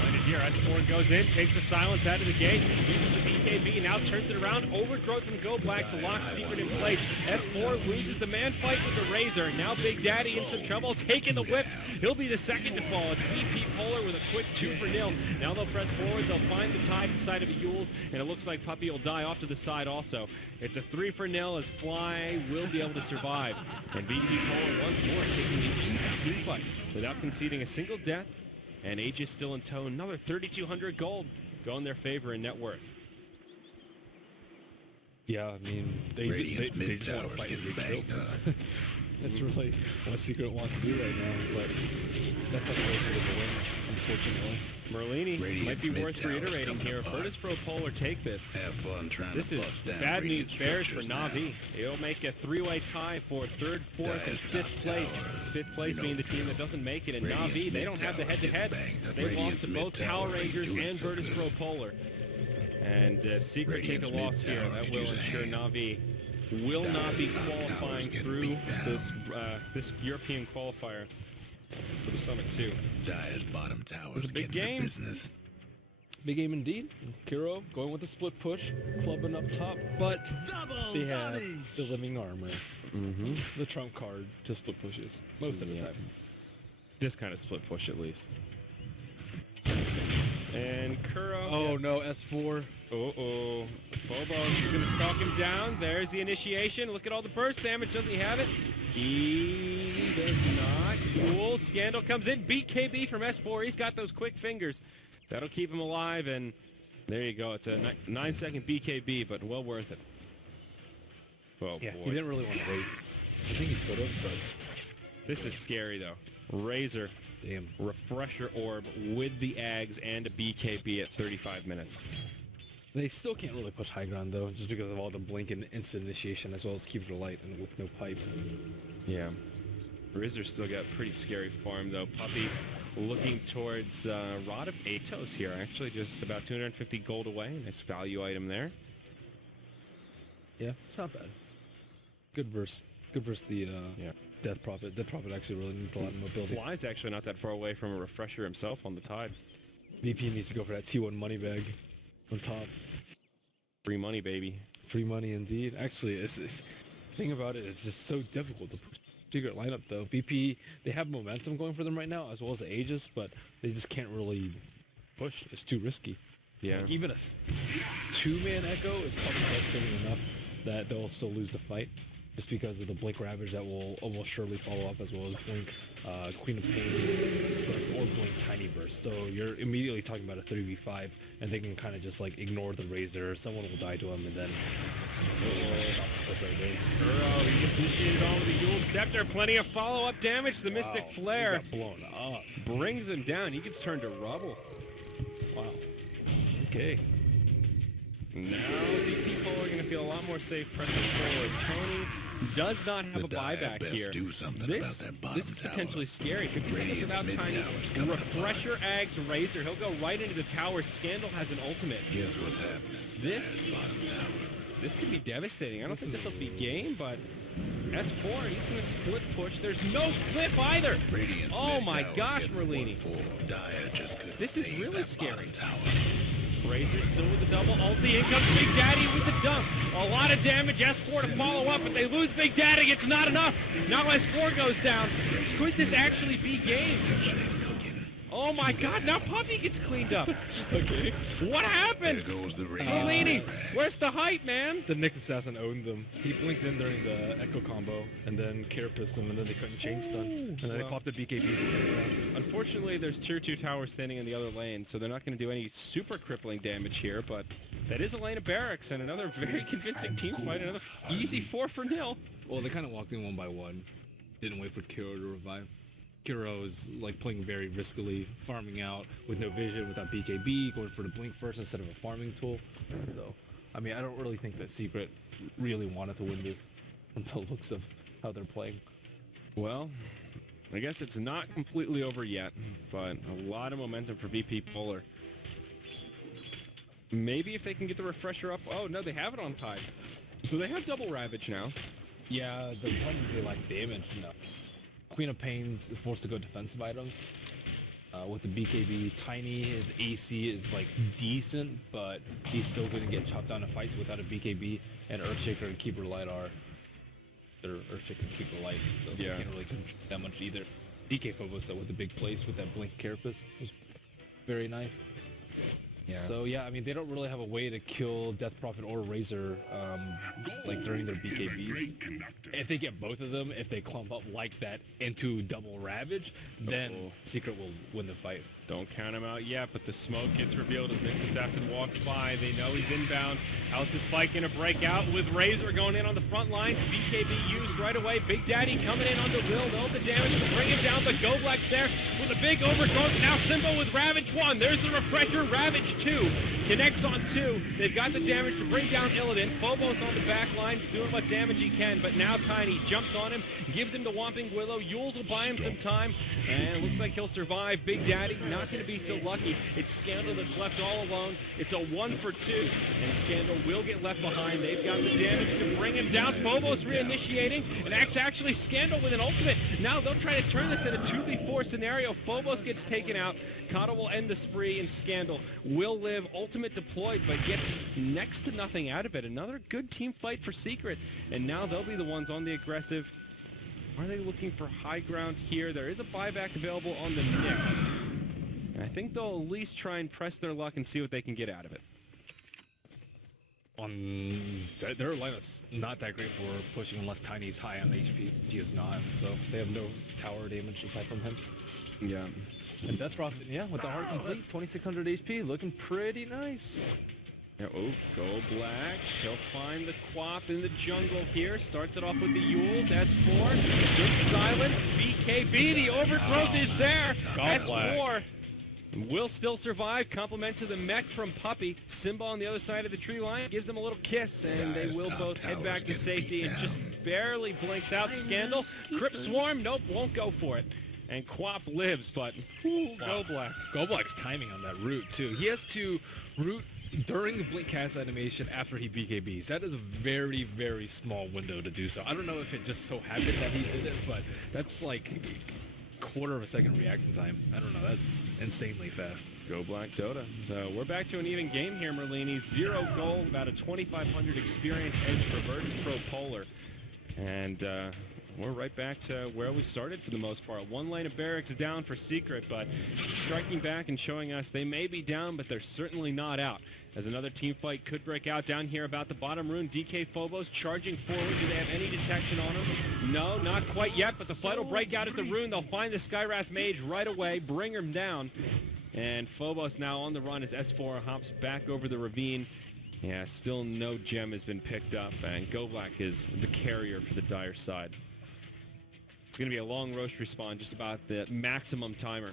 Blinded here. S4 goes in, takes the silence out of the gate, uses the BKB, now turns it around. Overgrowth from Go Black to lock Secret in place. S4 loses the man fight with the Razor. Now Big Daddy in some trouble, taking the whips. He'll be the second to fall. It's VP Polar with a quick 2-0. Now they'll press forward. They'll find the tide inside of a Yules, and it looks like Puppy will die off to the side also. It's a 3-0 as Fly will be able to survive. And VP Polar once more taking the easy team fight without conceding a single death. And Aegis still in tow. Another 3,200 gold going their favor in net worth. Yeah, I mean, they just want to fight and get killed. That's really what Secret wants to do right now, but that's not the way for them to win, unfortunately. Merlini might be worth reiterating here. VirtusPRO Polar take this. Have fun trying This to is bust down bad radiant news bears for structures now. Na'Vi. It'll make a 3-way tie for 3rd, 4th, and 5th place. 5th place being the team that doesn't make it. And Na'Vi, they don't have the head-to-head. They've lost to both Power Rangers and VirtusPRO Polar. And if Secret take a loss here, that will ensure Na'Vi will not be qualifying through this European qualifier for the Summit 2. Dire's bottom tower It's a big game. Big game indeed. Kuro going with the split push, clubbing up top, but they have the living armor. The trump card to split pushes most of the time. This kind of split push at least. And Kuro. Oh no, S4. Uh-oh. Phobos going to stalk him down. There's the initiation. Look at all the burst damage. Does he have it? He does not. Cool. Scandal comes in. BKB from S4. He's got those quick fingers. That'll keep him alive, and there you go. It's a 9-second BKB, but well worth it. Oh, Yeah, boy. he didn't really want to wait. I think he could have, but This is scary, though. Razor. damn. Refresher Orb with the Ags and a BKB at 35 minutes. They still can't really push high ground though, just because of all the blink and instant initiation, as well as keeping it light and with no pipe. Yeah. Razor's still got pretty scary farm, though. Puppy looking towards Rod of Atos here, actually just about 250 gold away. Nice value item there. Yeah, it's not bad. Good verse the Death Prophet. Death Prophet actually really needs a lot of mobility. Fly's actually not that far away from a refresher himself on the tide. VP needs to go for that T1 money bag on top. Free money, baby. Free money indeed. Actually, Thing about it is just so difficult to push Secret lineup though. VP, they have momentum going for them right now as well as the Aegis, but they just can't really push. It's too risky. Yeah. Like even a 2-man Echo is probably frustrating enough that they'll still lose the fight just because of the Blink Ravage that will almost surely follow up, as well as Blink Queen of Pain burst or Blink Tiny Burst. So you're immediately talking about a 3v5 and they can kind of just like ignore the Razor, someone will die to him, and then Burrow, he gets initiated on with the Yule Scepter. Plenty of follow-up damage. The Mystic Flare got blown up. brings him down. He gets turned to rubble. Wow. Okay. Now VP are going to feel a lot more safe pressing forward. Tony does not have a buyback here. This is potentially scary. 50 seconds without Tiny. Refresher Ags Razor. He'll go right into the tower. Scandal has an ultimate. Guess what's happening? This could be devastating. I don't think this will be game, but S4, he's going to split push. There's no cliff either. Radiant's Oh mid my tower's gosh, getting Merlini. 1-4. Dire just couldn't This is save really that scary. bottom tower. Razor still with the double ulti. In comes Big Daddy with the dunk. A lot of damage. S4 to follow up, but they lose Big Daddy. It's not enough. Now S4 goes down. Could this actually be game? Oh my god, now Puppy gets cleaned up. Okay. What happened? There goes the Merlini, where's the height, man? The Nyx Assassin owned them. He blinked in during the Echo combo, and then Carapace them, and then they couldn't chain stun. And then they popped the BKBs and came around. Unfortunately, there's tier 2 towers standing in the other lane, so they're not going to do any super crippling damage here, but that is a lane of barracks, and another very convincing team fight, another easy 4-0. Well, they kind of walked in one by one. Didn't wait for Kiro to revive. Kiro is like playing very riskily, farming out with no vision, without BKB, going for the blink first instead of a farming tool. So, I mean, I don't really think that Secret really wanted to win this from the looks of how they're playing. Well, I guess it's not completely over yet, but a lot of momentum for VP Polar. Maybe if they can get the refresher up. Oh, no, they have it on Tide. So they have double Ravage now. Yeah, the problem is they lack damage, you know. Queen of Pain's forced to go defensive items. With the BKB, Tiny, his AC is like decent, but he's still going to get chopped down in fights without a BKB. And Earthshaker and Keeper Light are... They're Earthshaker and Keeper Light, so Yeah. they can't really control that much either. DK Phobos, though, with the big place with that Blink Carapace was very nice. Yeah. So yeah, I mean, they don't really have a way to kill Death Prophet or Razor like during their BKBs. If they get both of them, if they clump up like that into double Ravage, then Secret will win the fight. Don't count him out yet, but the smoke gets revealed as Nyx Assassin walks by. They know he's inbound. How's this fight going to break out with Razor going in on the front lines? BKB used right away. Big Daddy coming in on the Will. No, the damage to bring him down, but Goblex there with a big overgrowth. Now Simba with Ravage 1. There's the refresher. Ravage 2. Connects on 2. They've got the damage to bring down Illidan. Phobos on the back lines doing what damage he can, but now Tiny jumps on him, gives him the Whomping Willow. Yules will buy him some time, and it looks like he'll survive. Big Daddy not going to be so lucky. It's Scandal that's left all alone. It's a 1 for 2, and Scandal will get left behind. They've got the damage to bring him down. Phobos reinitiating, and actually Scandal with an ultimate. Now they'll try to turn this into a 2v4 scenario. Phobos gets taken out. Kata will end the spree, and Scandal will live. Ultimate deployed, but gets next to nothing out of it. Another good team fight for Secret, and now they'll be the ones on the aggressive. Are they looking for high ground here? There is a buyback available on the Nyx. And I think they'll at least try and press their luck and see what they can get out of it. Their lineup's not that great for pushing unless Tiny's high on HP. He is not, so they have no tower damage aside from him. Yeah. And Death Prophet, yeah, with the heart complete, 2600 HP, looking pretty nice. Yeah, oh, go black. He'll find the Quap in the jungle here. Starts it off with the Yules. S4. Good silence. BKB. The overgrowth is there. S4 will still survive. Compliment to the mech from Puppy. Simba on the other side of the tree line gives him a little kiss, and they will both head back to safety and just barely blinks out. Scandal. Crypt Swarm. Nope, won't go for it. And Quap lives, but go black. Go Black's timing on that root, too. He has to root during the blink cast animation after he BKBs. That is a very, very small window to do so. I don't know if it just so happened that he did it, but that's like quarter of a second reaction time. I don't know. That's insanely fast. Go Black Dota. So we're back to an even game here, Merlini. 0 gold, about a 2,500 experience edge for VirtusPRO Polar. And we're right back to where we started for the most part. One lane of barracks is down for Secret, but striking back and showing us they may be down, but they're certainly not out. As another team fight could break out down here about the bottom rune. DK Phobos charging forward. Do they have any detection on him? No, not quite yet, but the fight will break out at the rune. They'll find the Skywrath Mage right away, bring him down. And Phobos now on the run as S4 hops back over the ravine. Yeah, still no gem has been picked up, and GoBlack is the carrier for the Dire side. It's going to be a long Roche respawn, just about the maximum timer.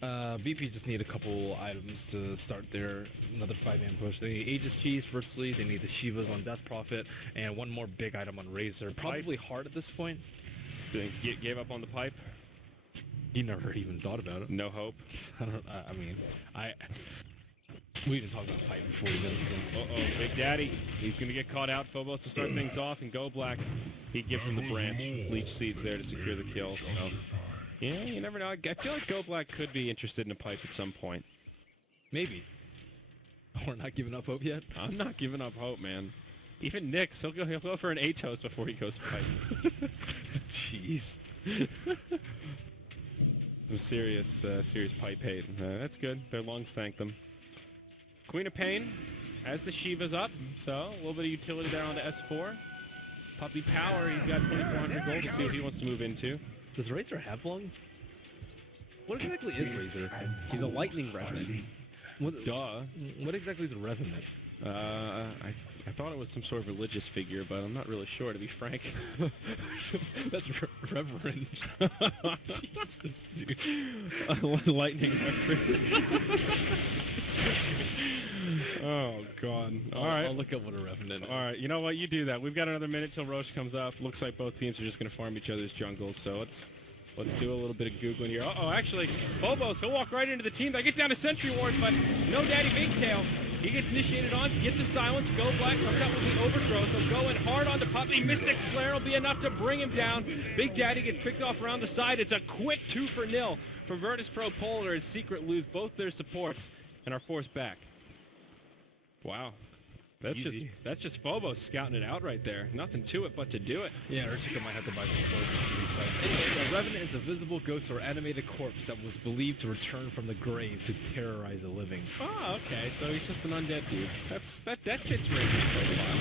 VP just need a couple items to start their another 5-man push. They need Aegis Cheese, firstly. They need the Shivas on Death Prophet, and one more big item on Razor. Probably hard at this point. Gave up on the pipe? He never even thought about it. No hope? We didn't talk about pipe for 40 minutes. So. Uh-oh, Big Daddy. He's going to get caught out. Phobos to start things off, and GoBlack, he gives him the branch. Leech Seeds there to secure the kill. So, yeah, you never know. I feel like GoBlack could be interested in a pipe at some point. Maybe. We're not giving up hope yet? I'm not giving up hope, man. Even Nyx, he'll go for an Atos before he goes pipe. Jeez. Some serious pipe hate. That's good. Their lungs thank them. Queen of Pain has the Shivas up, so a little bit of utility there on the S4. Puppy Power, he's got 2,400 gold to see what he wants to move into. Does Razor have lungs? What exactly is Razor? He's a lightning revenant. What, Duh. What exactly is a revenant? I thought it was some sort of religious figure, but I'm not really sure, to be frank. That's reverend. Jesus, dude. Lightning reference. Oh, God. All right. I'll look up what a revenant is. All right, you know what? You do that. We've got another minute till Roche comes up. Looks like both teams are just going to farm each other's jungles, so let's do a little bit of Googling here. Uh-oh, actually, Phobos, he'll walk right into the team. They get down to Sentry Ward, but no Daddy Bigtail. He gets initiated on, gets a silence. GoBlack comes out with the overgrowth. They'll go in hard on the Puppy. Mystic Flare will be enough to bring him down. Big Daddy gets picked off around the side. It's a quick 2-0 for VirtusPRO Polar as Secret lose both their supports and are forced back. Wow. That's just Phobos scouting it out right there. Nothing to it but to do it. Yeah, Urshika might have to buy some clothes. Anyway, a revenant is a visible ghost or animated corpse that was believed to return from the grave to terrorize the living. Oh, okay. So he's just an undead dude. That fits Razor's profile.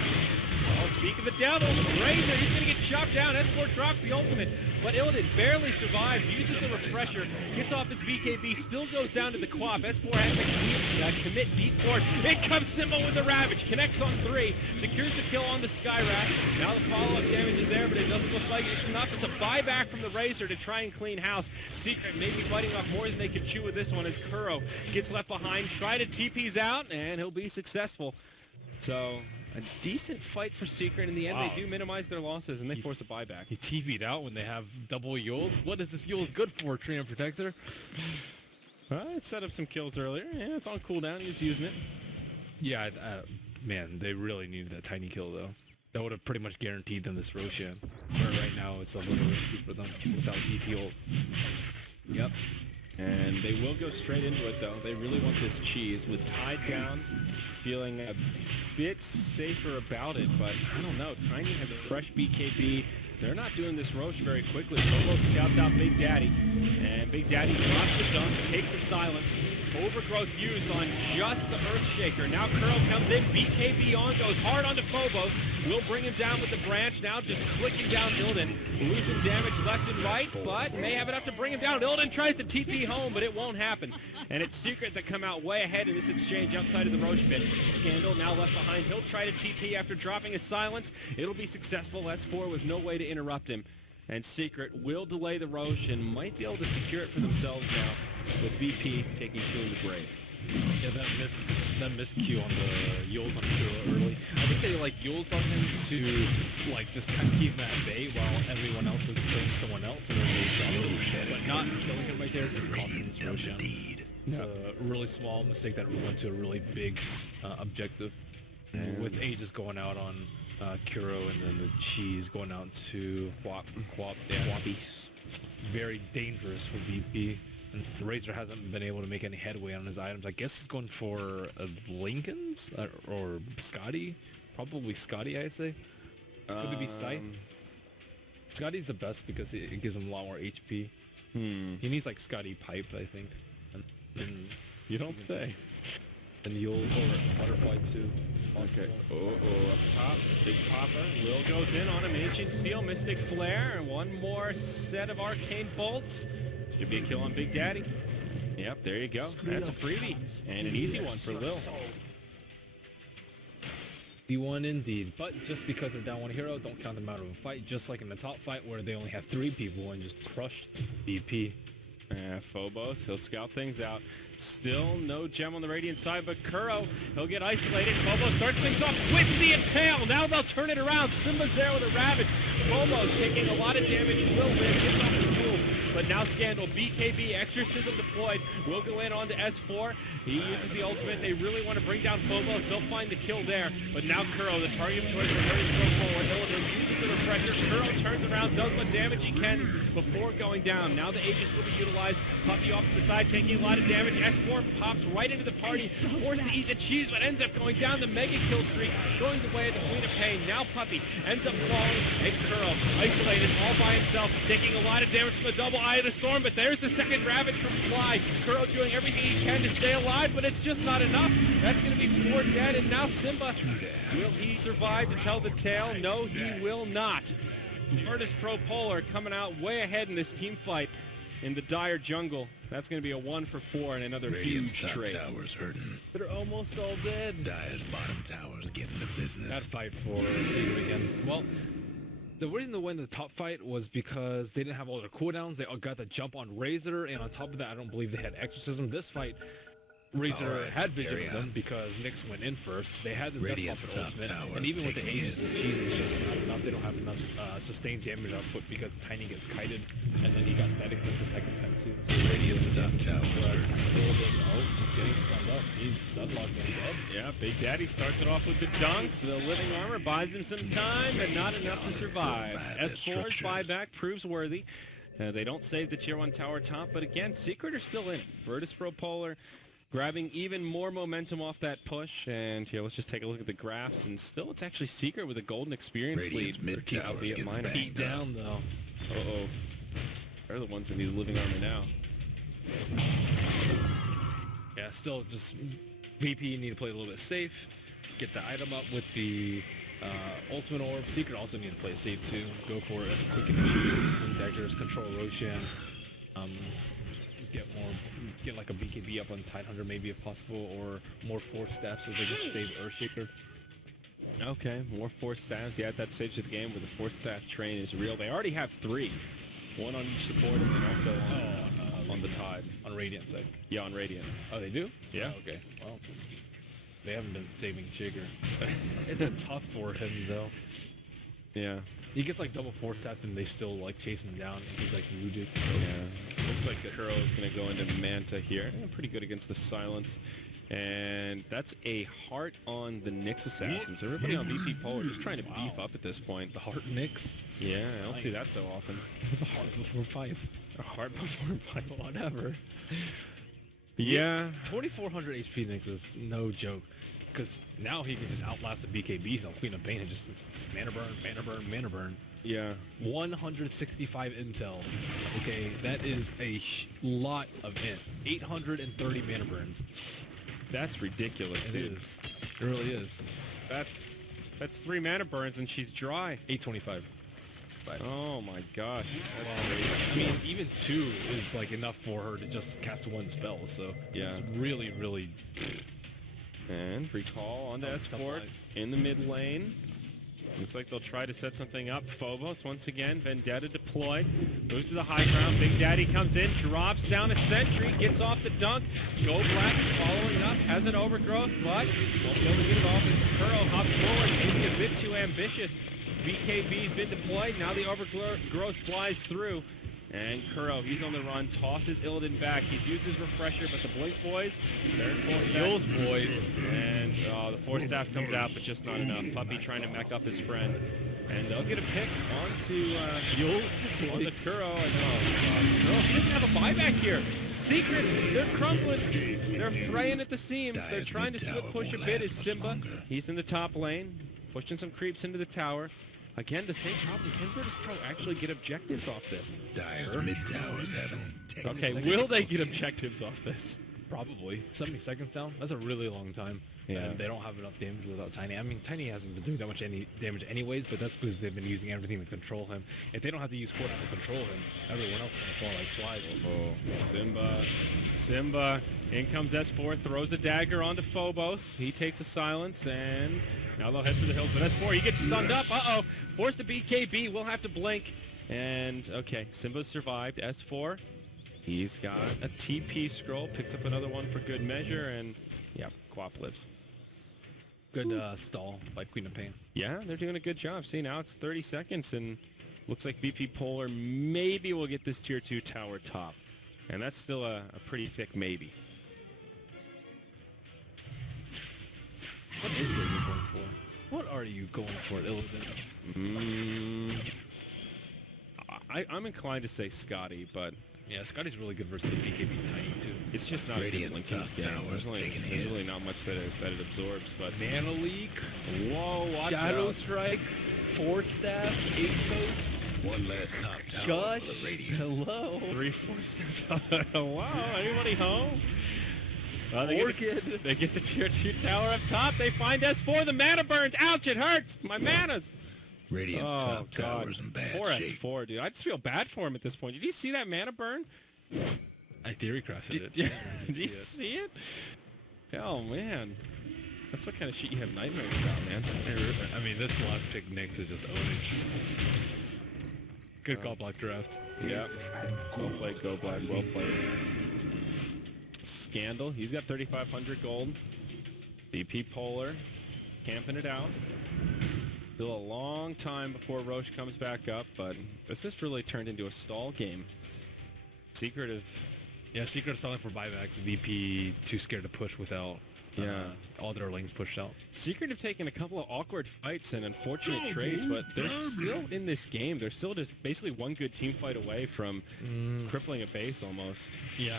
Oh, speak of the devil, Razor, he's gonna get chopped down. S4 drops the ultimate, but Illidan barely survives, uses the refresher, gets off his BKB, still goes down to the Quap. S4 has to commit deep forward. In comes Symbol with the Ravage, connects on 3, secures the kill on the Skywrath. Now the follow-up damage is there, but it doesn't look like it's enough. It's a buyback from the Razor to try and clean house. Secret may be biting off more than they can chew with this one as Kuro gets left behind. Try to TP's out, and he'll be successful. So, a decent fight for Secret. In the end, they do minimize their losses, and they force a buyback. He TP'd out when they have double Yules. What is this Yules good for, Treant Protector? It set up some kills earlier. Yeah, it's on cooldown. He's using it. Yeah, man, they really needed that tiny kill, though. That would have pretty much guaranteed them this Roshan. Where right now, it's a little risky for them without DP ult. Yep. And they will go straight into it, though. They really want this cheese. With Tide down, feeling a bit safer about it, but I don't know. Tiny has a fresh BKB. They're not doing this Roche very quickly. Solo scouts out Big Daddy, and Big Daddy drops the dunk, takes a silence. Overgrowth used on just the Earthshaker. Now Kuro comes in, BKB on, goes hard onto Phobos. Will bring him down with the branch. Now just clicking down Illidan, losing damage left and right, but may have enough to bring him down. Illidan tries to TP home, but it won't happen. And it's Secret that come out way ahead in this exchange outside of the Roche pit. Scandal now left behind. He'll try to TP after dropping his silence. It'll be successful. S4 with no way to interrupt him. And Secret will delay the Roche and might be able to secure it for themselves now, with VP taking 2 in the grave. Yeah, that miscue on the Yules on Kuro early. I think they like Yules on him to like just kind of keep him at bay while everyone else was killing someone else, and then they dropped him. But not killing him right there just costing this Roshan. It's a really small mistake that went to a really big objective. And with Aegis going out on Kuro and then the cheese going out to Quap. Very dangerous for VP. And Razor hasn't been able to make any headway on his items. I guess he's going for Lincoln's or Scotty. Probably Scotty, I'd say. Could it be Sight? Scotty's the best because it gives him a lot more HP. He needs like Scotty Pipe, I think. And You don't say. and Yule or Butterfly too. Okay. Up top, big popper. Will goes in on him. Ancient Seal, Mystic Flare, and one more set of Arcane Bolts. Should be a kill on Big Daddy. Yep, there you go. That's a freebie and an easy one for Lil. D1 indeed, but just because they're down one hero, don't count them out of a fight. Just like in the top fight where they only have 3 people and just crushed BP. Phobos, he'll scout things out. Still no gem on the Radiant side, but Kuro, he'll get isolated. Phobos starts things off with the Impale. Now they'll turn it around. Simba's there with a Ravage. Phobos taking a lot of damage. Will win, gets off the move. But now Scandal, BKB, Exorcism deployed. Will go in on the S4. He uses the ultimate. They really want to bring down Phobos. They'll find the kill there. But now Kuro, the target of choice for VirtusPRO forward. Illidan uses the refresher. Kuro turns around, does what damage he can before going down. Now the Aegis will be utilized. Puppy off to the side, taking a lot of damage. S4 pops right into the party, forced to eat a cheese, but ends up going down the mega kill streak, going the way of the Queen of Pain. Now Puppy ends up falling, and Kuro isolated all by himself, taking a lot of damage from the double Eye of the Storm, but there's the second Ravage from Fly. Kuro doing everything he can to stay alive, but it's just not enough. That's going to be 4 dead, and now Simba, will he survive to tell the tale? No, he will not. VirtusPRO Polar coming out way ahead in this team fight in the dire jungle. That's going to be a 1 for 4 and another Radiant's huge top trade. tower's hurting. They're almost all dead. Dire's bottom tower's getting the business. That fight for Secret again. Well, the reason to win the top fight was because they didn't have all their cooldowns. They all got the jump on Razor, and on top of that, I don't believe they had Exorcism. This fight, Razor Alright, had vision carry of them on. because Nyx went in first. They had the Radiant's death buff top and ultimate, tower and is even with the taking Aegis, hits. the cheese is just not enough. They don't have enough sustained damage output because Tiny gets kited, and then he got static with the second time too. So Radiant's top tower's Whereas hurting. he's getting stunned up. He's stun locked and dead. Yeah, Big Daddy starts it off with the dunk. The living armor buys him some time, but not enough to survive. S4's buyback proves worthy. They don't save the tier 1 tower top, but again, Secret are still in it. VirtusPRO Polar grabbing even more momentum off that push, and here, let's just take a look at the graphs, and still it's actually Secret with a golden experience Radiant's lead for mid Team tower's Albeit getting Minor. banged Down though. Uh-oh. They're the ones that need living armor now. Yeah, still just VP need to play a little bit safe, get the item up with the ultimate orb. Secret also need to play safe too. Go for it. Quick initiation, daggers, control Roshan. Get like a BKB up on Tidehunter maybe if possible, or more force staffs so they can save Earthshaker. Okay, more force staffs. Yeah, at that stage of the game where the force staff train is real. They already have 3. 1 on each support and then also on the Tide. On Radiant side. Yeah, on Radiant. Oh, they do? Yeah. Oh, okay. Well, they haven't been saving Jigger. It's been tough for him though. Yeah. He gets like double force tapped and they still like chase him down. He's like rooted. Yeah. Looks like Kuro is going to go into Manta here. Yeah, pretty good against the silence. And that's a heart on the Nyx Assassins. Everybody on VP Polar just trying to beef up at this point. The heart Nyx. Yeah, I don't see that so often. The heart before pipe. A heart before pipe. Whatever. Yeah. 2400 HP Nyx is no joke. Because now he can just outlast the BKBs on Queen of Pain and just mana burn, mana burn, mana burn. Yeah. 165 intel. Okay, that is a lot of int. 830 mana burns. That's ridiculous, It dude. is. It really is. That's 3 mana burns and she's dry. 825. Oh my gosh. That's I crazy. mean, even 2 is like enough for her to just cast 1 spell, so Yeah. it's really, really... And recall onto Tough S4 line. in the mid lane. Looks like they'll try to set something up. Phobos once again, Vendetta deployed. Moves to the high ground. Big Daddy comes in, drops down a sentry, gets off the dunk. Go Black following up, has an overgrowth, but won't be able to get it off as Kuro hops forward. Maybe a bit too ambitious. BKB's been deployed. Now the overgrowth flies through. And Kuro, he's on the run, tosses Illidan back. He's used his refresher, but the Blink boys, they're pulling back. Those boys. And the force staff comes out, but just not enough. Puppy trying to mech up his friend. And they'll get a pick onto on the Kuro. And Kuro, he doesn't have a buyback here. Secret, they're crumbling. They're fraying at the seams. They're trying to split push a bit as Simba. He's in the top lane, pushing some creeps into the tower. Again, the same problem. Can VirtusPRO actually get objectives off this? Dyer's mid-towers having technical Okay, will they get objectives off this? Probably. 70 seconds down? That's a really long time. Yeah. And they don't have enough damage without Tiny. I mean, Tiny hasn't been doing that much damage anyways, but that's because they've been using everything to control him. If they don't have to use cooldown to control him, everyone else is going to fall like flies. Simba. In comes S4, throws a dagger onto Phobos. He takes a silence, and now they'll head for the hills. But S4, he gets stunned up. Uh-oh. Forced to BKB. We'll have to blink. And, okay, Simba survived. S4, he's got a TP scroll. Picks up another one for good measure, and, yeah, Quap lives. Good stall by Queen of Pain. Yeah, they're doing a good job. See, now it's 30 seconds, and looks like VP Polar maybe will get this Tier 2 tower top. And that's still a pretty thick maybe. What is Razor going for? What are you going for, Illidan? I'm inclined to say Scotty, but Yeah, Scotty's really good versus the BKB Tiny, too. it's just not a good Radiant's linking top skill. tower is taking There's really hits. not much that it absorbs, but Mana Leak, whoa, watch Shadow out. Strike, Force Staff, Atos, One last top tower for Josh, the Radiant. hello. 3 forces. Wow, anybody home? Orchid. They get the Tier 2 tower up top. They find S4. The mana burns. Ouch, it hurts. My manas. Radiant's Oh, top God. tower's in bad Poor shape. S4, dude. I just feel bad for him at this point. Did you see that mana burn? I theory crafted it. Did you see it? Oh, man. That's the kind of shit you have nightmares about, man. I mean, this last pick Nick is just ownage. Good call block draft. Yeah. Well played, Go Black. Well played. Scandal. He's got 3,500 gold. VP Polar. Camping it out. Still a long time before Roche comes back up, but this has really turned into a stall game. Secretive. Yeah, Secret selling for buybacks. VP too scared to push without all their lanes pushed out. Secret have taken a couple of awkward fights and unfortunate trades, but they're still in this game. They're still just basically one good team fight away from crippling a base almost. Yeah,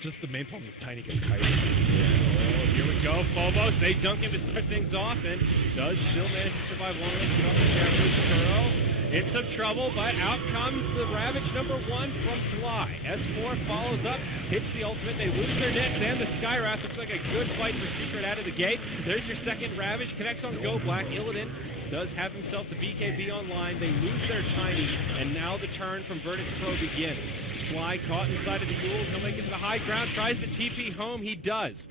just the main problem is Tiny gets kited. Oh, here we go, Phobos. They dunk him to start things off, and does still manage to survive long enough to get off the Burrow. In some trouble, but out comes the Ravage #1 from Fly. S4 follows up, hits the ultimate. They lose their necks, and the Skywrath looks like a good fight for Secret out of the gate. There's your second Ravage. Connects on Go Black. Illidan does have himself the BKB online. They lose their Tiny, and now the turn from VirtusPRO begins. Fly caught inside of the Yules. He'll make it to the high ground. Tries the TP home. He does.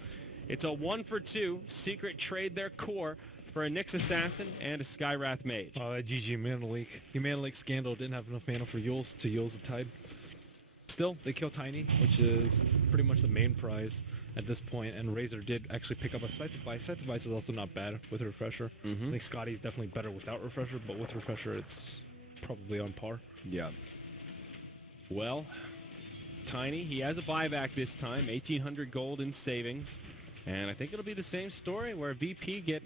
It's a 1-for-2. Secret trade their core for a Nyx Assassin and a Skywrath Mage. Oh, that GG Mana Leak. The Mana Leak Scandal didn't have enough mana for Yules to Yules the Tide. Still, they kill Tiny, which is pretty much the main prize at this point, and Razor did actually pick up a Scythe Device. Scythe Device is also not bad with Refresher. I think Scotty's definitely better without Refresher, but with Refresher, it's probably on par. Yeah. Well, Tiny, he has a buyback this time, 1,800 gold in savings, and I think it'll be the same story where VP get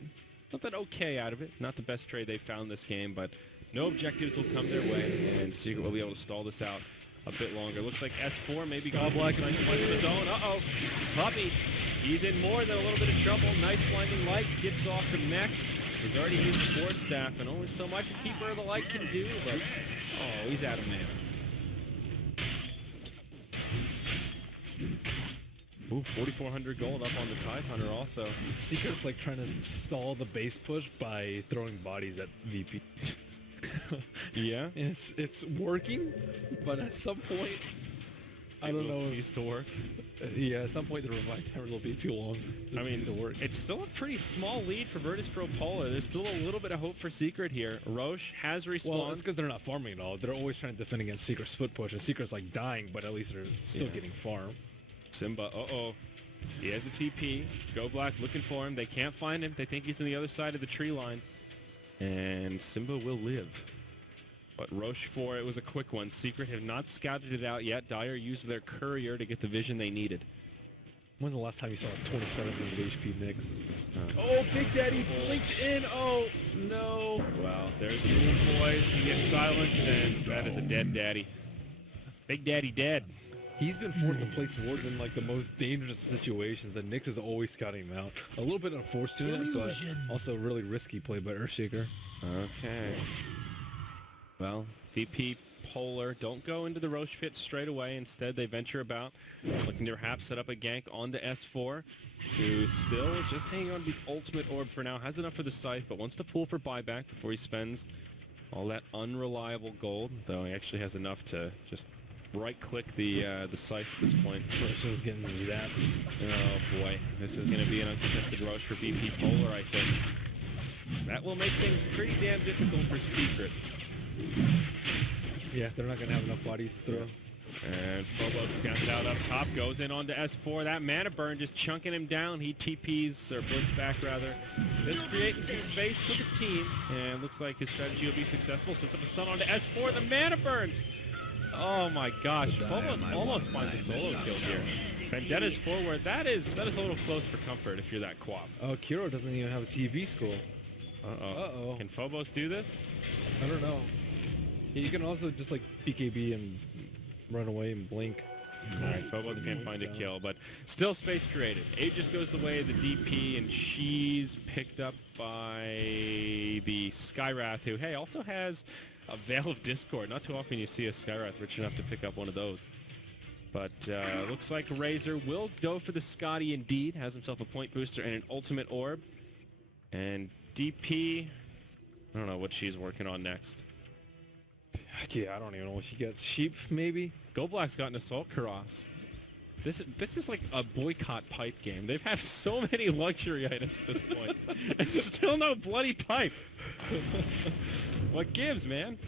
something okay out of it. Not the best trade they've found this game, but no objectives will come their way, and Secret will be able to stall this out a bit longer. Looks like S4 maybe got Black and nice blinding the zone. Uh-oh. Puppy. He's in more than a little bit of trouble. Nice blinding light. Gets off the mech. He's already used the Force Staff, and only so much a Keeper of the Light can do, but oh, he's out of mana. Ooh, 4,400 gold up on the Tide Hunter also. Secret's like trying to stall the base push by throwing bodies at VP. Yeah? It's working, but at some point, I don't know. Cease to work. Yeah, at some point the revive timer will be too long. I mean, to work. it's still a pretty small lead for VirtusPRO Polar. There's still a little bit of hope for Secret here. Roche has respawned. Well, it's because they're not farming at all. They're always trying to defend against Secret's foot push, and Secret's like dying, but at least they're still getting farm. Simba, uh-oh. He has a TP. Go Black looking for him. They can't find him. They think he's on the other side of the tree line. And Simba will live. But Roche 4, it was a quick one. Secret have not scouted it out yet. Dire used their courier to get the vision they needed. When's the last time you saw a 27 HP Nyx? Oh, Big Daddy blinked in. Oh, no. Wow, there's the little boys. He gets silenced, and that is a dead daddy. Big Daddy dead. He's been forced to place wards in like the most dangerous situations, and Nyx is always scouting him out. A little bit unfortunate, but also really risky play by Earthshaker. Okay. Well, VP Polar don't go into the Roche pit straight away. Instead, they venture about, looking to perhaps set up a gank onto S4, who still just hanging on to the ultimate orb for now. Has enough for the scythe, but wants to pull for buyback before he spends all that unreliable gold, though he actually has enough to just right-click the scythe at this point. Roche is getting zapped. Oh boy, this is going to be an uncontested Roche for VP Polar, I think. That will make things pretty damn difficult for Secret. Yeah, they're not going to have enough bodies to throw. And Phobos scouts out up top, goes in onto S4. That mana burn just chunking him down. He TPs, or blitz back rather. Just creating some space for the team. And looks like his strategy will be successful. Sets up a stun onto S4. The mana burns. Oh my gosh. Phobos almost finds a solo kill here. Vendetta's forward. That is a little close for comfort if you're that quap. Oh, Kiro doesn't even have a TV scroll. Uh-oh. Uh-oh. Can Phobos do this? I don't know. You can also just like BKB and run away and blink. Alright, Phobos can't find a kill, but still space created. Aegis goes the way of the DP, and she's picked up by the Skywrath, who, hey, also has a Veil of Discord. Not too often you see a Skywrath rich enough to pick up one of those. But looks like Razor will go for the Scotty indeed. Has himself a point booster and an ultimate orb. And DP, I don't know what she's working on next. Yeah, I don't even know what she gets. Sheep, maybe? Goldblack's got an Assault Karas. This is like a boycott pipe game. They've had so many luxury items at this point. And still no bloody pipe. What gives, man?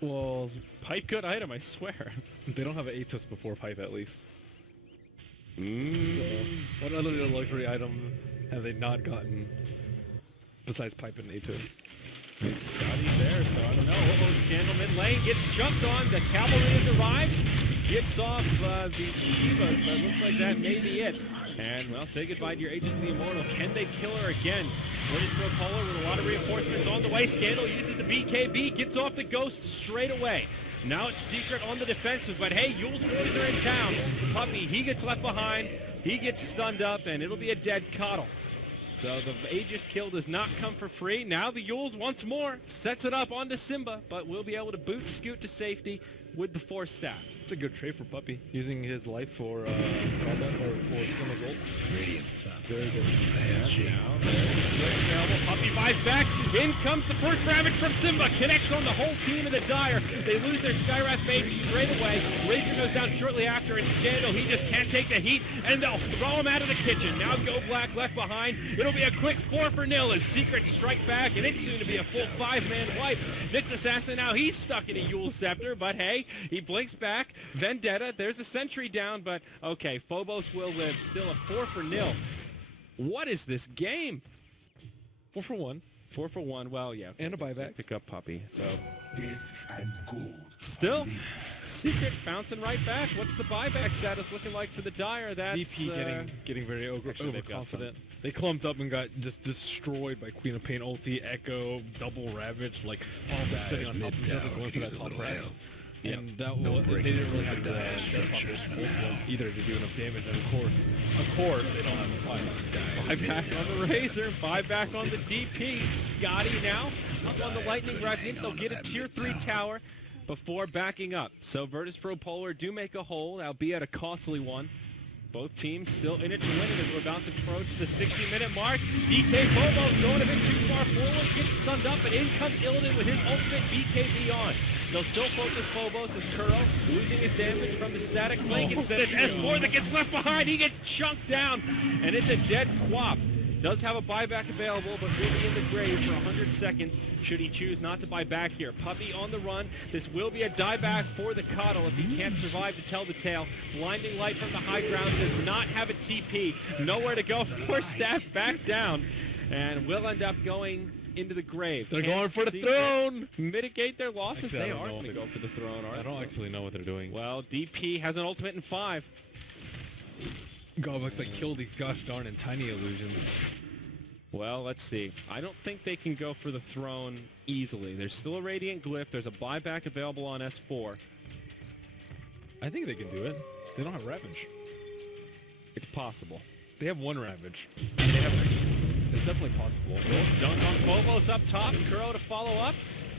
Well, Pipe good item, I swear. they don't have an Atos before pipe at least. So, what other luxury item have they not gotten besides pipe and Atos? It's Scotty's there, so I don't know. Uh-oh, Scandal mid lane gets jumped on. The cavalry has arrived. Gets off the Shivas, but looks like that may be it. And, well, say goodbye to your Aegis the Immortal. Can they kill her again? VirtusPRO Polar with a lot of reinforcements on the way. Scandal uses the BKB, gets off the Ghost straight away. Now it's Secret on the defensive, but hey, Yule's boys are in town. Puppy, he gets left behind. He gets stunned up, and it'll be a dead Coddle. So the Aegis kill does not come for free. Now the Yules once more sets it up onto Simba, but will be able to boot Scoot to safety with the Force Staff. It's a good trade for Puppy, using his life for combat or for Simba's ult. Radiant's top. Very good. Puppy buys back. In comes the first ravage from Simba. Connects on the whole team of the Dire. They lose their Skywrath mage straight away. Razor goes down shortly after, and Scandal, he just can't take the heat, and they'll throw him out of the kitchen. Now Go Black left behind. It'll be a quick 4-0 as Secret strike back, and it's soon to be a full 5-man wipe. Nyx Assassin now, he's stuck in a Yule's Scepter, but hey, he blinks back. Vendetta, there's a sentry down, but okay, Phobos will live. Still a 4-0. What is this game? 4 for 1. 4 for 1. Well, yeah. And a buyback. Pick up Puppy. So Death and gold. still, Secret bouncing right back. What's the buyback status looking like for the Dire? That's VP getting very actually, they've got overconfident. They clumped up and got just destroyed by Queen of Pain ulti, Echo, double Ravage, like all of that sitting on top of each other going for that top Rex. And that they didn't really have the either to do enough damage, and of course, they don't have a buyback on the Razor, buyback on the DP. Scotty now up on the Lightning Rod. They'll get a tier 3 tower before backing up. So VirtusPRO Polar do make a hold, albeit a costly one. Both teams still in it to win it as we're about to approach the 60-minute mark. DK Phobos going a bit too far forward, gets stunned up, and in comes Illidan with his ultimate BKB on. They'll still focus Phobos as Kuro losing his damage from the static link. Instead, it's S4 that gets left behind. He gets chunked down, and it's a dead Quap. Does have a buyback available, but will be in the grave for 100 seconds should he choose not to buy back here. Puppy on the run. This will be a dieback for the Coddle if he can't survive to tell the tale. Blinding Light from the high ground does not have a TP. Nowhere to go. Force Staff back down, and will end up going into the grave. They're going for the throne! Mitigate their losses. Actually, they I don't are know going to if go for the throne, I don't actually know what they're doing. Well, DP has an ultimate in 5. Godbucks, like, kill these gosh darn and tiny illusions. Well, let's see. I don't think they can go for the throne easily. There's still a Radiant Glyph. There's a buyback available on S4. I think they can do it. They don't have Ravage. It's possible. They have one Ravage. They have it's definitely possible. Dunk on Phobos up top. Kuro to follow up.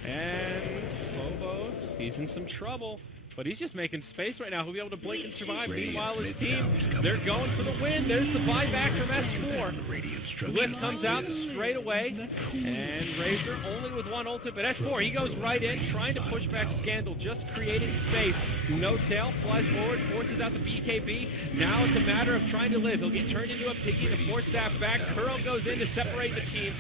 And Phobos, he's in some trouble. But he's just making space right now. He'll be able to blink and survive. Meanwhile, his team, they're going for the win. There's the buyback from S4. Lift comes out straight away. And Razor only with one ultimate. But S4, he goes right in, trying to push back Scandal, just creating space. No tail, flies forward, forces out the BKB. Now it's a matter of trying to live. He'll get turned into a piggy to force that back. Kuro goes in to separate the team.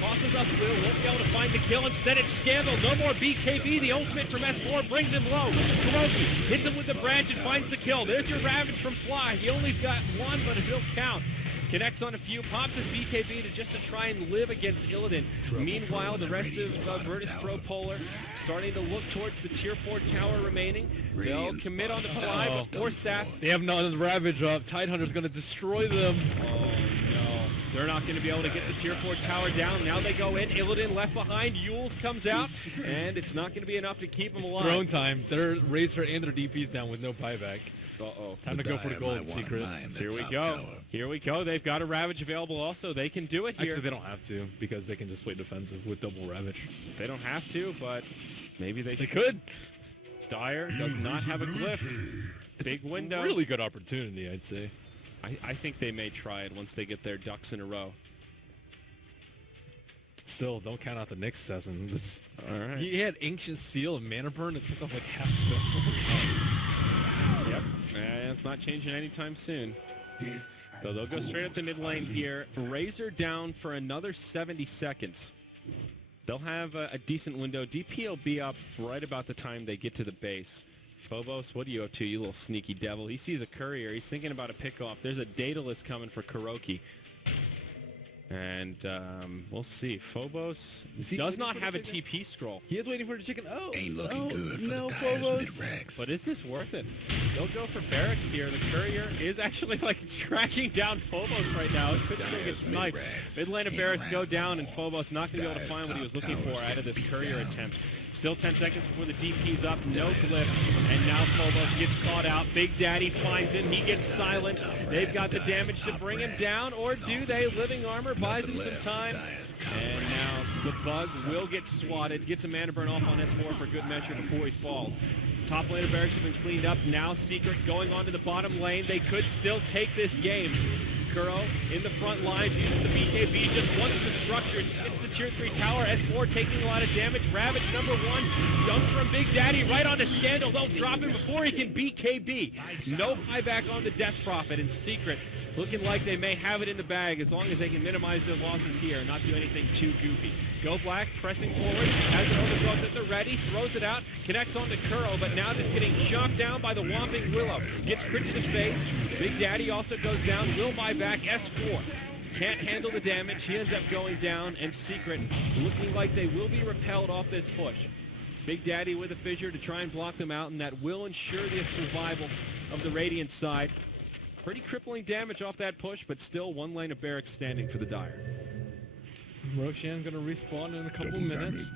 Tosses up Will, won't be able to find the kill. Instead, it's Scandal. No more BKB. The ultimate from S4 brings him low. Kuroki hits him with the branch and finds the kill. There's your Ravage from Fly. He only's got one, but it'll count. Connects on a few, pops his BKB to try and live against Illidan. Meanwhile, the rest of VirtusPRO Polar starting to look towards the tier 4 tower remaining. They'll commit on the fly, but force that. They have none Ravage up. Tidehunter's going to destroy them. Oh, no. They're not going to be able to get the tier 4 tower down. Now they go in. Illidan left behind. Yules comes out, and it's not going to be enough to keep him alive. Throne time. They're Razor and their DP's down with no buyback. Uh-oh. Time to go for the gold secret. Here we go. Here we go. They've got a Ravage available also. They can do it here. Actually, they don't have to because they can just play defensive with double Ravage. They don't have to, but maybe they could. Dire does not have a glyph. Big window. Really good opportunity, I'd say. I think they may try it once they get their ducks in a row. Still, don't count out the Nyx assassin. All right. He had Ancient Seal and Mana Burn and took off like half the Yep. It's not changing anytime soon. So they'll go straight up the mid lane here. Razor down for another 70 seconds. They'll have a decent window. DP will be up right about the time they get to the base. Phobos, what are you up to, you little sneaky devil? He sees a courier. He's thinking about a pickoff. There's a Daedalus coming for Kuroki. And we'll see. Phobos does not have a TP scroll. He is waiting for the chicken. Oh, Ain't looking good for no, the Phobos. Phobos. But is this worth it? They'll go for barracks here. The courier is actually like tracking down Phobos right now. It could still get sniped. Mid lane of barracks go down, and Phobos not going to be able to find what he was looking for out of this courier attempt. Still 10 seconds before the DP's up, no glyph, and now Phobos gets caught out. Big Daddy finds him, he gets silenced. They've got the damage to bring him down, or do they? Living Armor buys him some time. And now the Bug will get swatted, gets a mana burn off on S4 for good measure before he falls. Top lane of barracks has been cleaned up. Now Secret going on to the bottom lane. They could still take this game. Kuro in the front lines, uses the BKB, just wants the structure, gets the tier 3 tower. S4 taking a lot of damage. Ravage number 1, dunk from Big Daddy right onto Scandal. They'll drop him before he can BKB. No buyback on the Death Prophet, and Secret looking like they may have it in the bag as long as they can minimize their losses here and not do anything too goofy. Go Black, pressing forward, has it overthrown at the ready, throws it out, connects on to Kuro, but now just getting chopped down by the Whomping Willow. Gets crit to the face. Big Daddy also goes down, will buy back. S4 can't handle the damage. He ends up going down, and Secret looking like they will be repelled off this push. Big Daddy with a fissure to try and block them out, and that will ensure the survival of the Radiant side. Pretty crippling damage off that push, but still one lane of barracks standing for the Dire. Roshan gonna respawn in a couple minutes.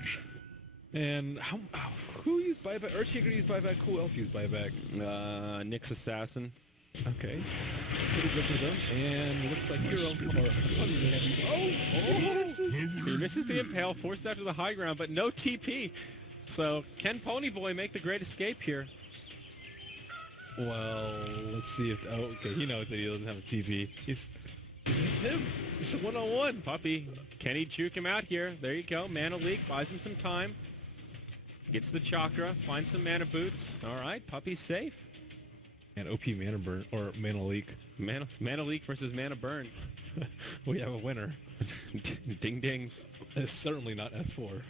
And who used buyback? Earthshaker used buyback. Who else used buyback? Nyx Assassin. Okay. Pretty good for them. And looks like Hero. He misses the impale, forced out to the high ground, but no TP. So can Ponyboy make the great escape here? Well, let's see if... Oh, okay. He knows that he doesn't have a TP. It's just him. It's a one-on-one. Puppy. Can he juke him out here? There you go. Mana leak. Buys him some time. Gets the chakra. Finds some mana boots. All right. Puppy's safe. And OP mana burn. Or mana leak. Mana leak versus mana burn. We have a winner. Ding dings. It's certainly not S4.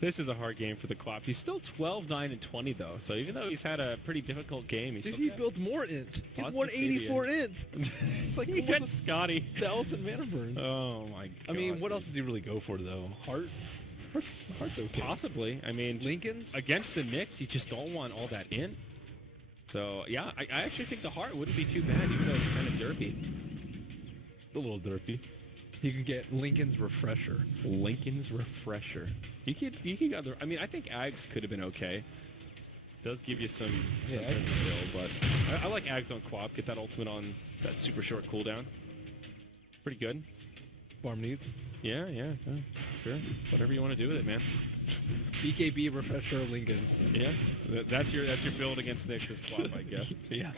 This is a hard game for the Quap. He's still 12, 9, and 20, though. So even though he's had a pretty difficult game, he's Dude, still he built more int. He's Positive won 84 int. It's like he gets Scotty. 1,000 mana burn. Oh, my God. I mean, what else does he really go for, though? Heart? Heart's okay. Possibly. I mean, Lincoln's? Against the Knicks, you just don't want all that int. So, yeah, I actually think the Heart wouldn't be too bad, even though it's kind of derpy. A little derpy. You can get Lincoln's Refresher. Lincoln's Refresher. You could I mean, I think Ags could have been okay. does give you something still, but I like Ags on Quap. Get that ultimate on that super short cooldown. Pretty good. Farm needs. Yeah, sure. Whatever you want to do with it, man. BKB refresher Lincolns. Yeah, that's your build against Nix's Quap, I guess. Yeah.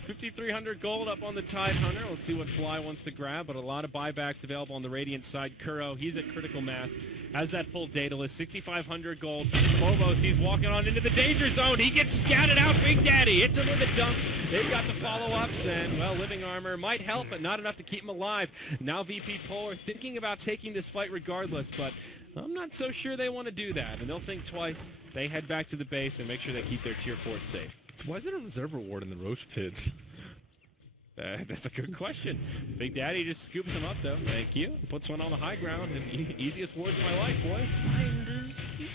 5,300 gold up on the Tide Hunter. Let's see what Fly wants to grab, but a lot of buybacks available on the Radiant side. Kuro, he's at critical mass, has that full data list. 6,500 gold. Phobos, he's walking on into the danger zone. He gets scattered out, Big Daddy. Hits him with a dunk. They've got the follow-ups, and, well, living armor might help, but not enough to keep him alive. Now VP Polar thinking about taking this fight regardless, but I'm not so sure they want to do that, and they'll think twice. They head back to the base and make sure they keep their tier 4 safe. Why is there a reserve reward in the roast pit? That's a good question. Big Daddy just scoops him up, though. Thank you. Puts one on the high ground. And easiest words of my life, boys.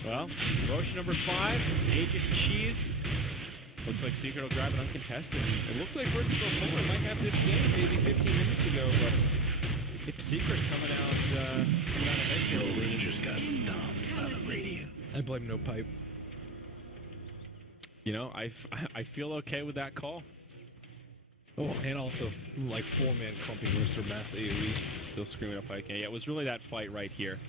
Well, Roche number 5. Aegis Cheese. Looks like Secret will grab it uncontested. It looked like VirtusPRO Polar might have this game maybe 15 minutes ago, but it's Secret coming out ahead here. We just got stomped by the Radiant. I blame no pipe. You know, I feel okay with that call. Oh, and also, like, 4-man clumping Rooster mass AoE. Still screaming up Pike. Yeah, it was really that fight right here.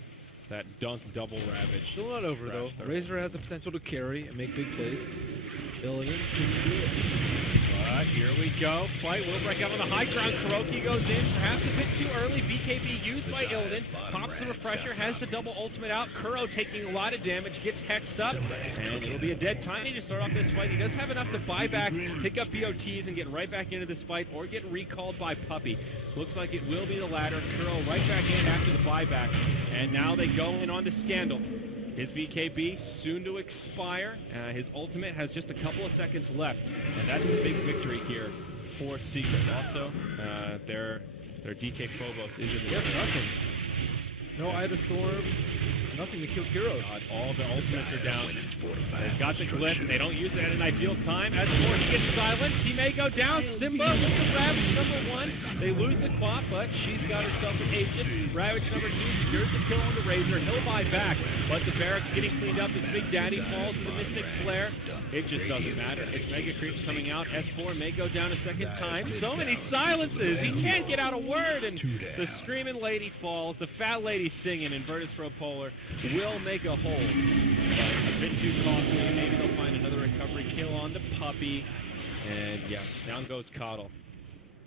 That dunk double ravage. Still not over, though. Razor has the potential to carry and make big plays. Illidan can do it. Here we go. Fight will break out on the high ground. Kuroki goes in. Perhaps a bit too early. BKB used by Illidan. Pops the refresher. Has the double ultimate out. Kuro taking a lot of damage. Gets hexed up. And it'll be a dead Tiny to start off this fight. He does have enough to buy back, pick up BOTs, and get right back into this fight, or get recalled by Puppey. Looks like it will be the latter. Kuro right back in after the buyback. And now they go in on to Scandal. His BKB soon to expire. His ultimate has just a couple of seconds left, and that's a big victory here for Secret. Also, their DK Phobos is in the nothing. No Ida Storm. Nothing to kill Kuro. All the ultimates are down. They've got the glyph. They don't use it at an ideal time. As more, he gets silenced. He may go down. Simba with the Ravage number 1. They lose the Quap, but she's got herself an Aegis. Ravage number 2 secures the kill on the Razor. He'll buy back, but the barracks getting cleaned up as Big Daddy falls to the Mystic Flare. It just doesn't matter. It's Mega Creeps coming out. S4 may go down a second time. So many silences. He can't get out a word, and the Screaming Lady falls. The Fat Lady singing, and VirtusPRO Polar will make a hold. A bit too costly. Maybe they'll find another recovery kill on the Puppey. And yeah, down goes Coddle.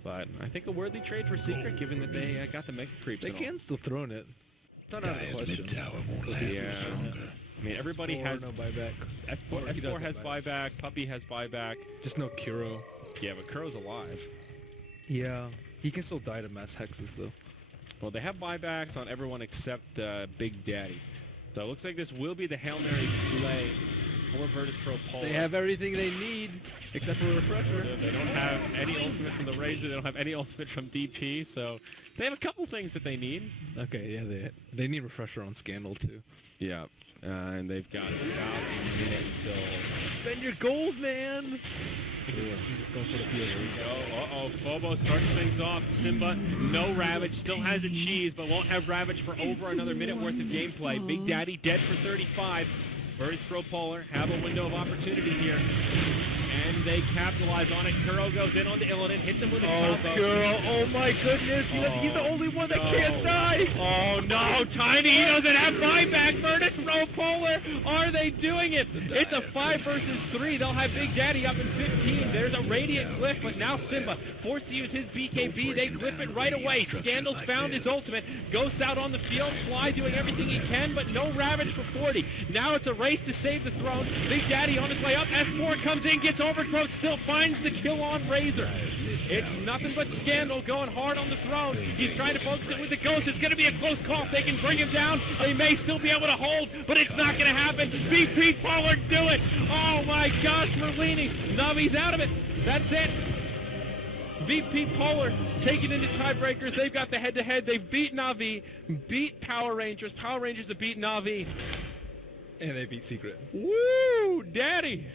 But I think a worthy trade for Secret, given that they got the Mega Creeps. They can still throw in it. It's not out of the question. Mid-tower won't last much longer. I mean, everybody has no buyback. S4 has buyback. Puppey has buyback. Just no Kuro. Yeah, but Kuro's alive. Yeah. He can still die to mass hexes, though. Well, they have buybacks on everyone except Big Daddy. So it looks like this will be the Hail Mary play for VirtusPRO Polar. They have everything they need, except for a refresher. They don't have any ultimate from the Razor. They don't have any ultimate from DP. So they have a couple things that they need. Okay, yeah, they need refresher on Scandal, too. Yeah. And they've got about a minute until... Spend your gold, man! He's just going for the POV. Uh-oh, Phobos starts things off. Simba, no Ravage, still has a cheese, but won't have Ravage for over another minute worth of gameplay. Big Daddy dead for 35. VirtusPRO Polar have a window of opportunity here. And they capitalize on it. Kuro goes in on the Illidan, hits him with a combo. Kuro, oh my goodness, he's the only one that can't die! Oh no, Tiny, he doesn't have buyback. VirtusPRO Polar, are they doing it? It's a 5 versus 3. They'll have Big Daddy up in 15. There's a Radiant glyph, but now Simba forced to use his BKB. They glyph it right away. Scandal's found his ultimate. Ghosts out on the field. Fly doing everything he can, but no Ravage for 40. Now it's a race to save the throne. Big Daddy on his way up. S4 comes in, gets overgrowth, still finds the kill on Razor. It's nothing but Scandal going hard on the throne. He's trying to focus it with the Ghost. It's going to be a close call. If they can bring him down, they may still be able to hold, but it's not going to happen. VP Polar do it. Oh my gosh, Merlini. Navi's out of it. That's it. VP Polar taking into tiebreakers. They've got the head-to-head. They've beat Navi, beat Power Rangers. Power Rangers have beat Navi. And they beat Secret. Woo, Daddy.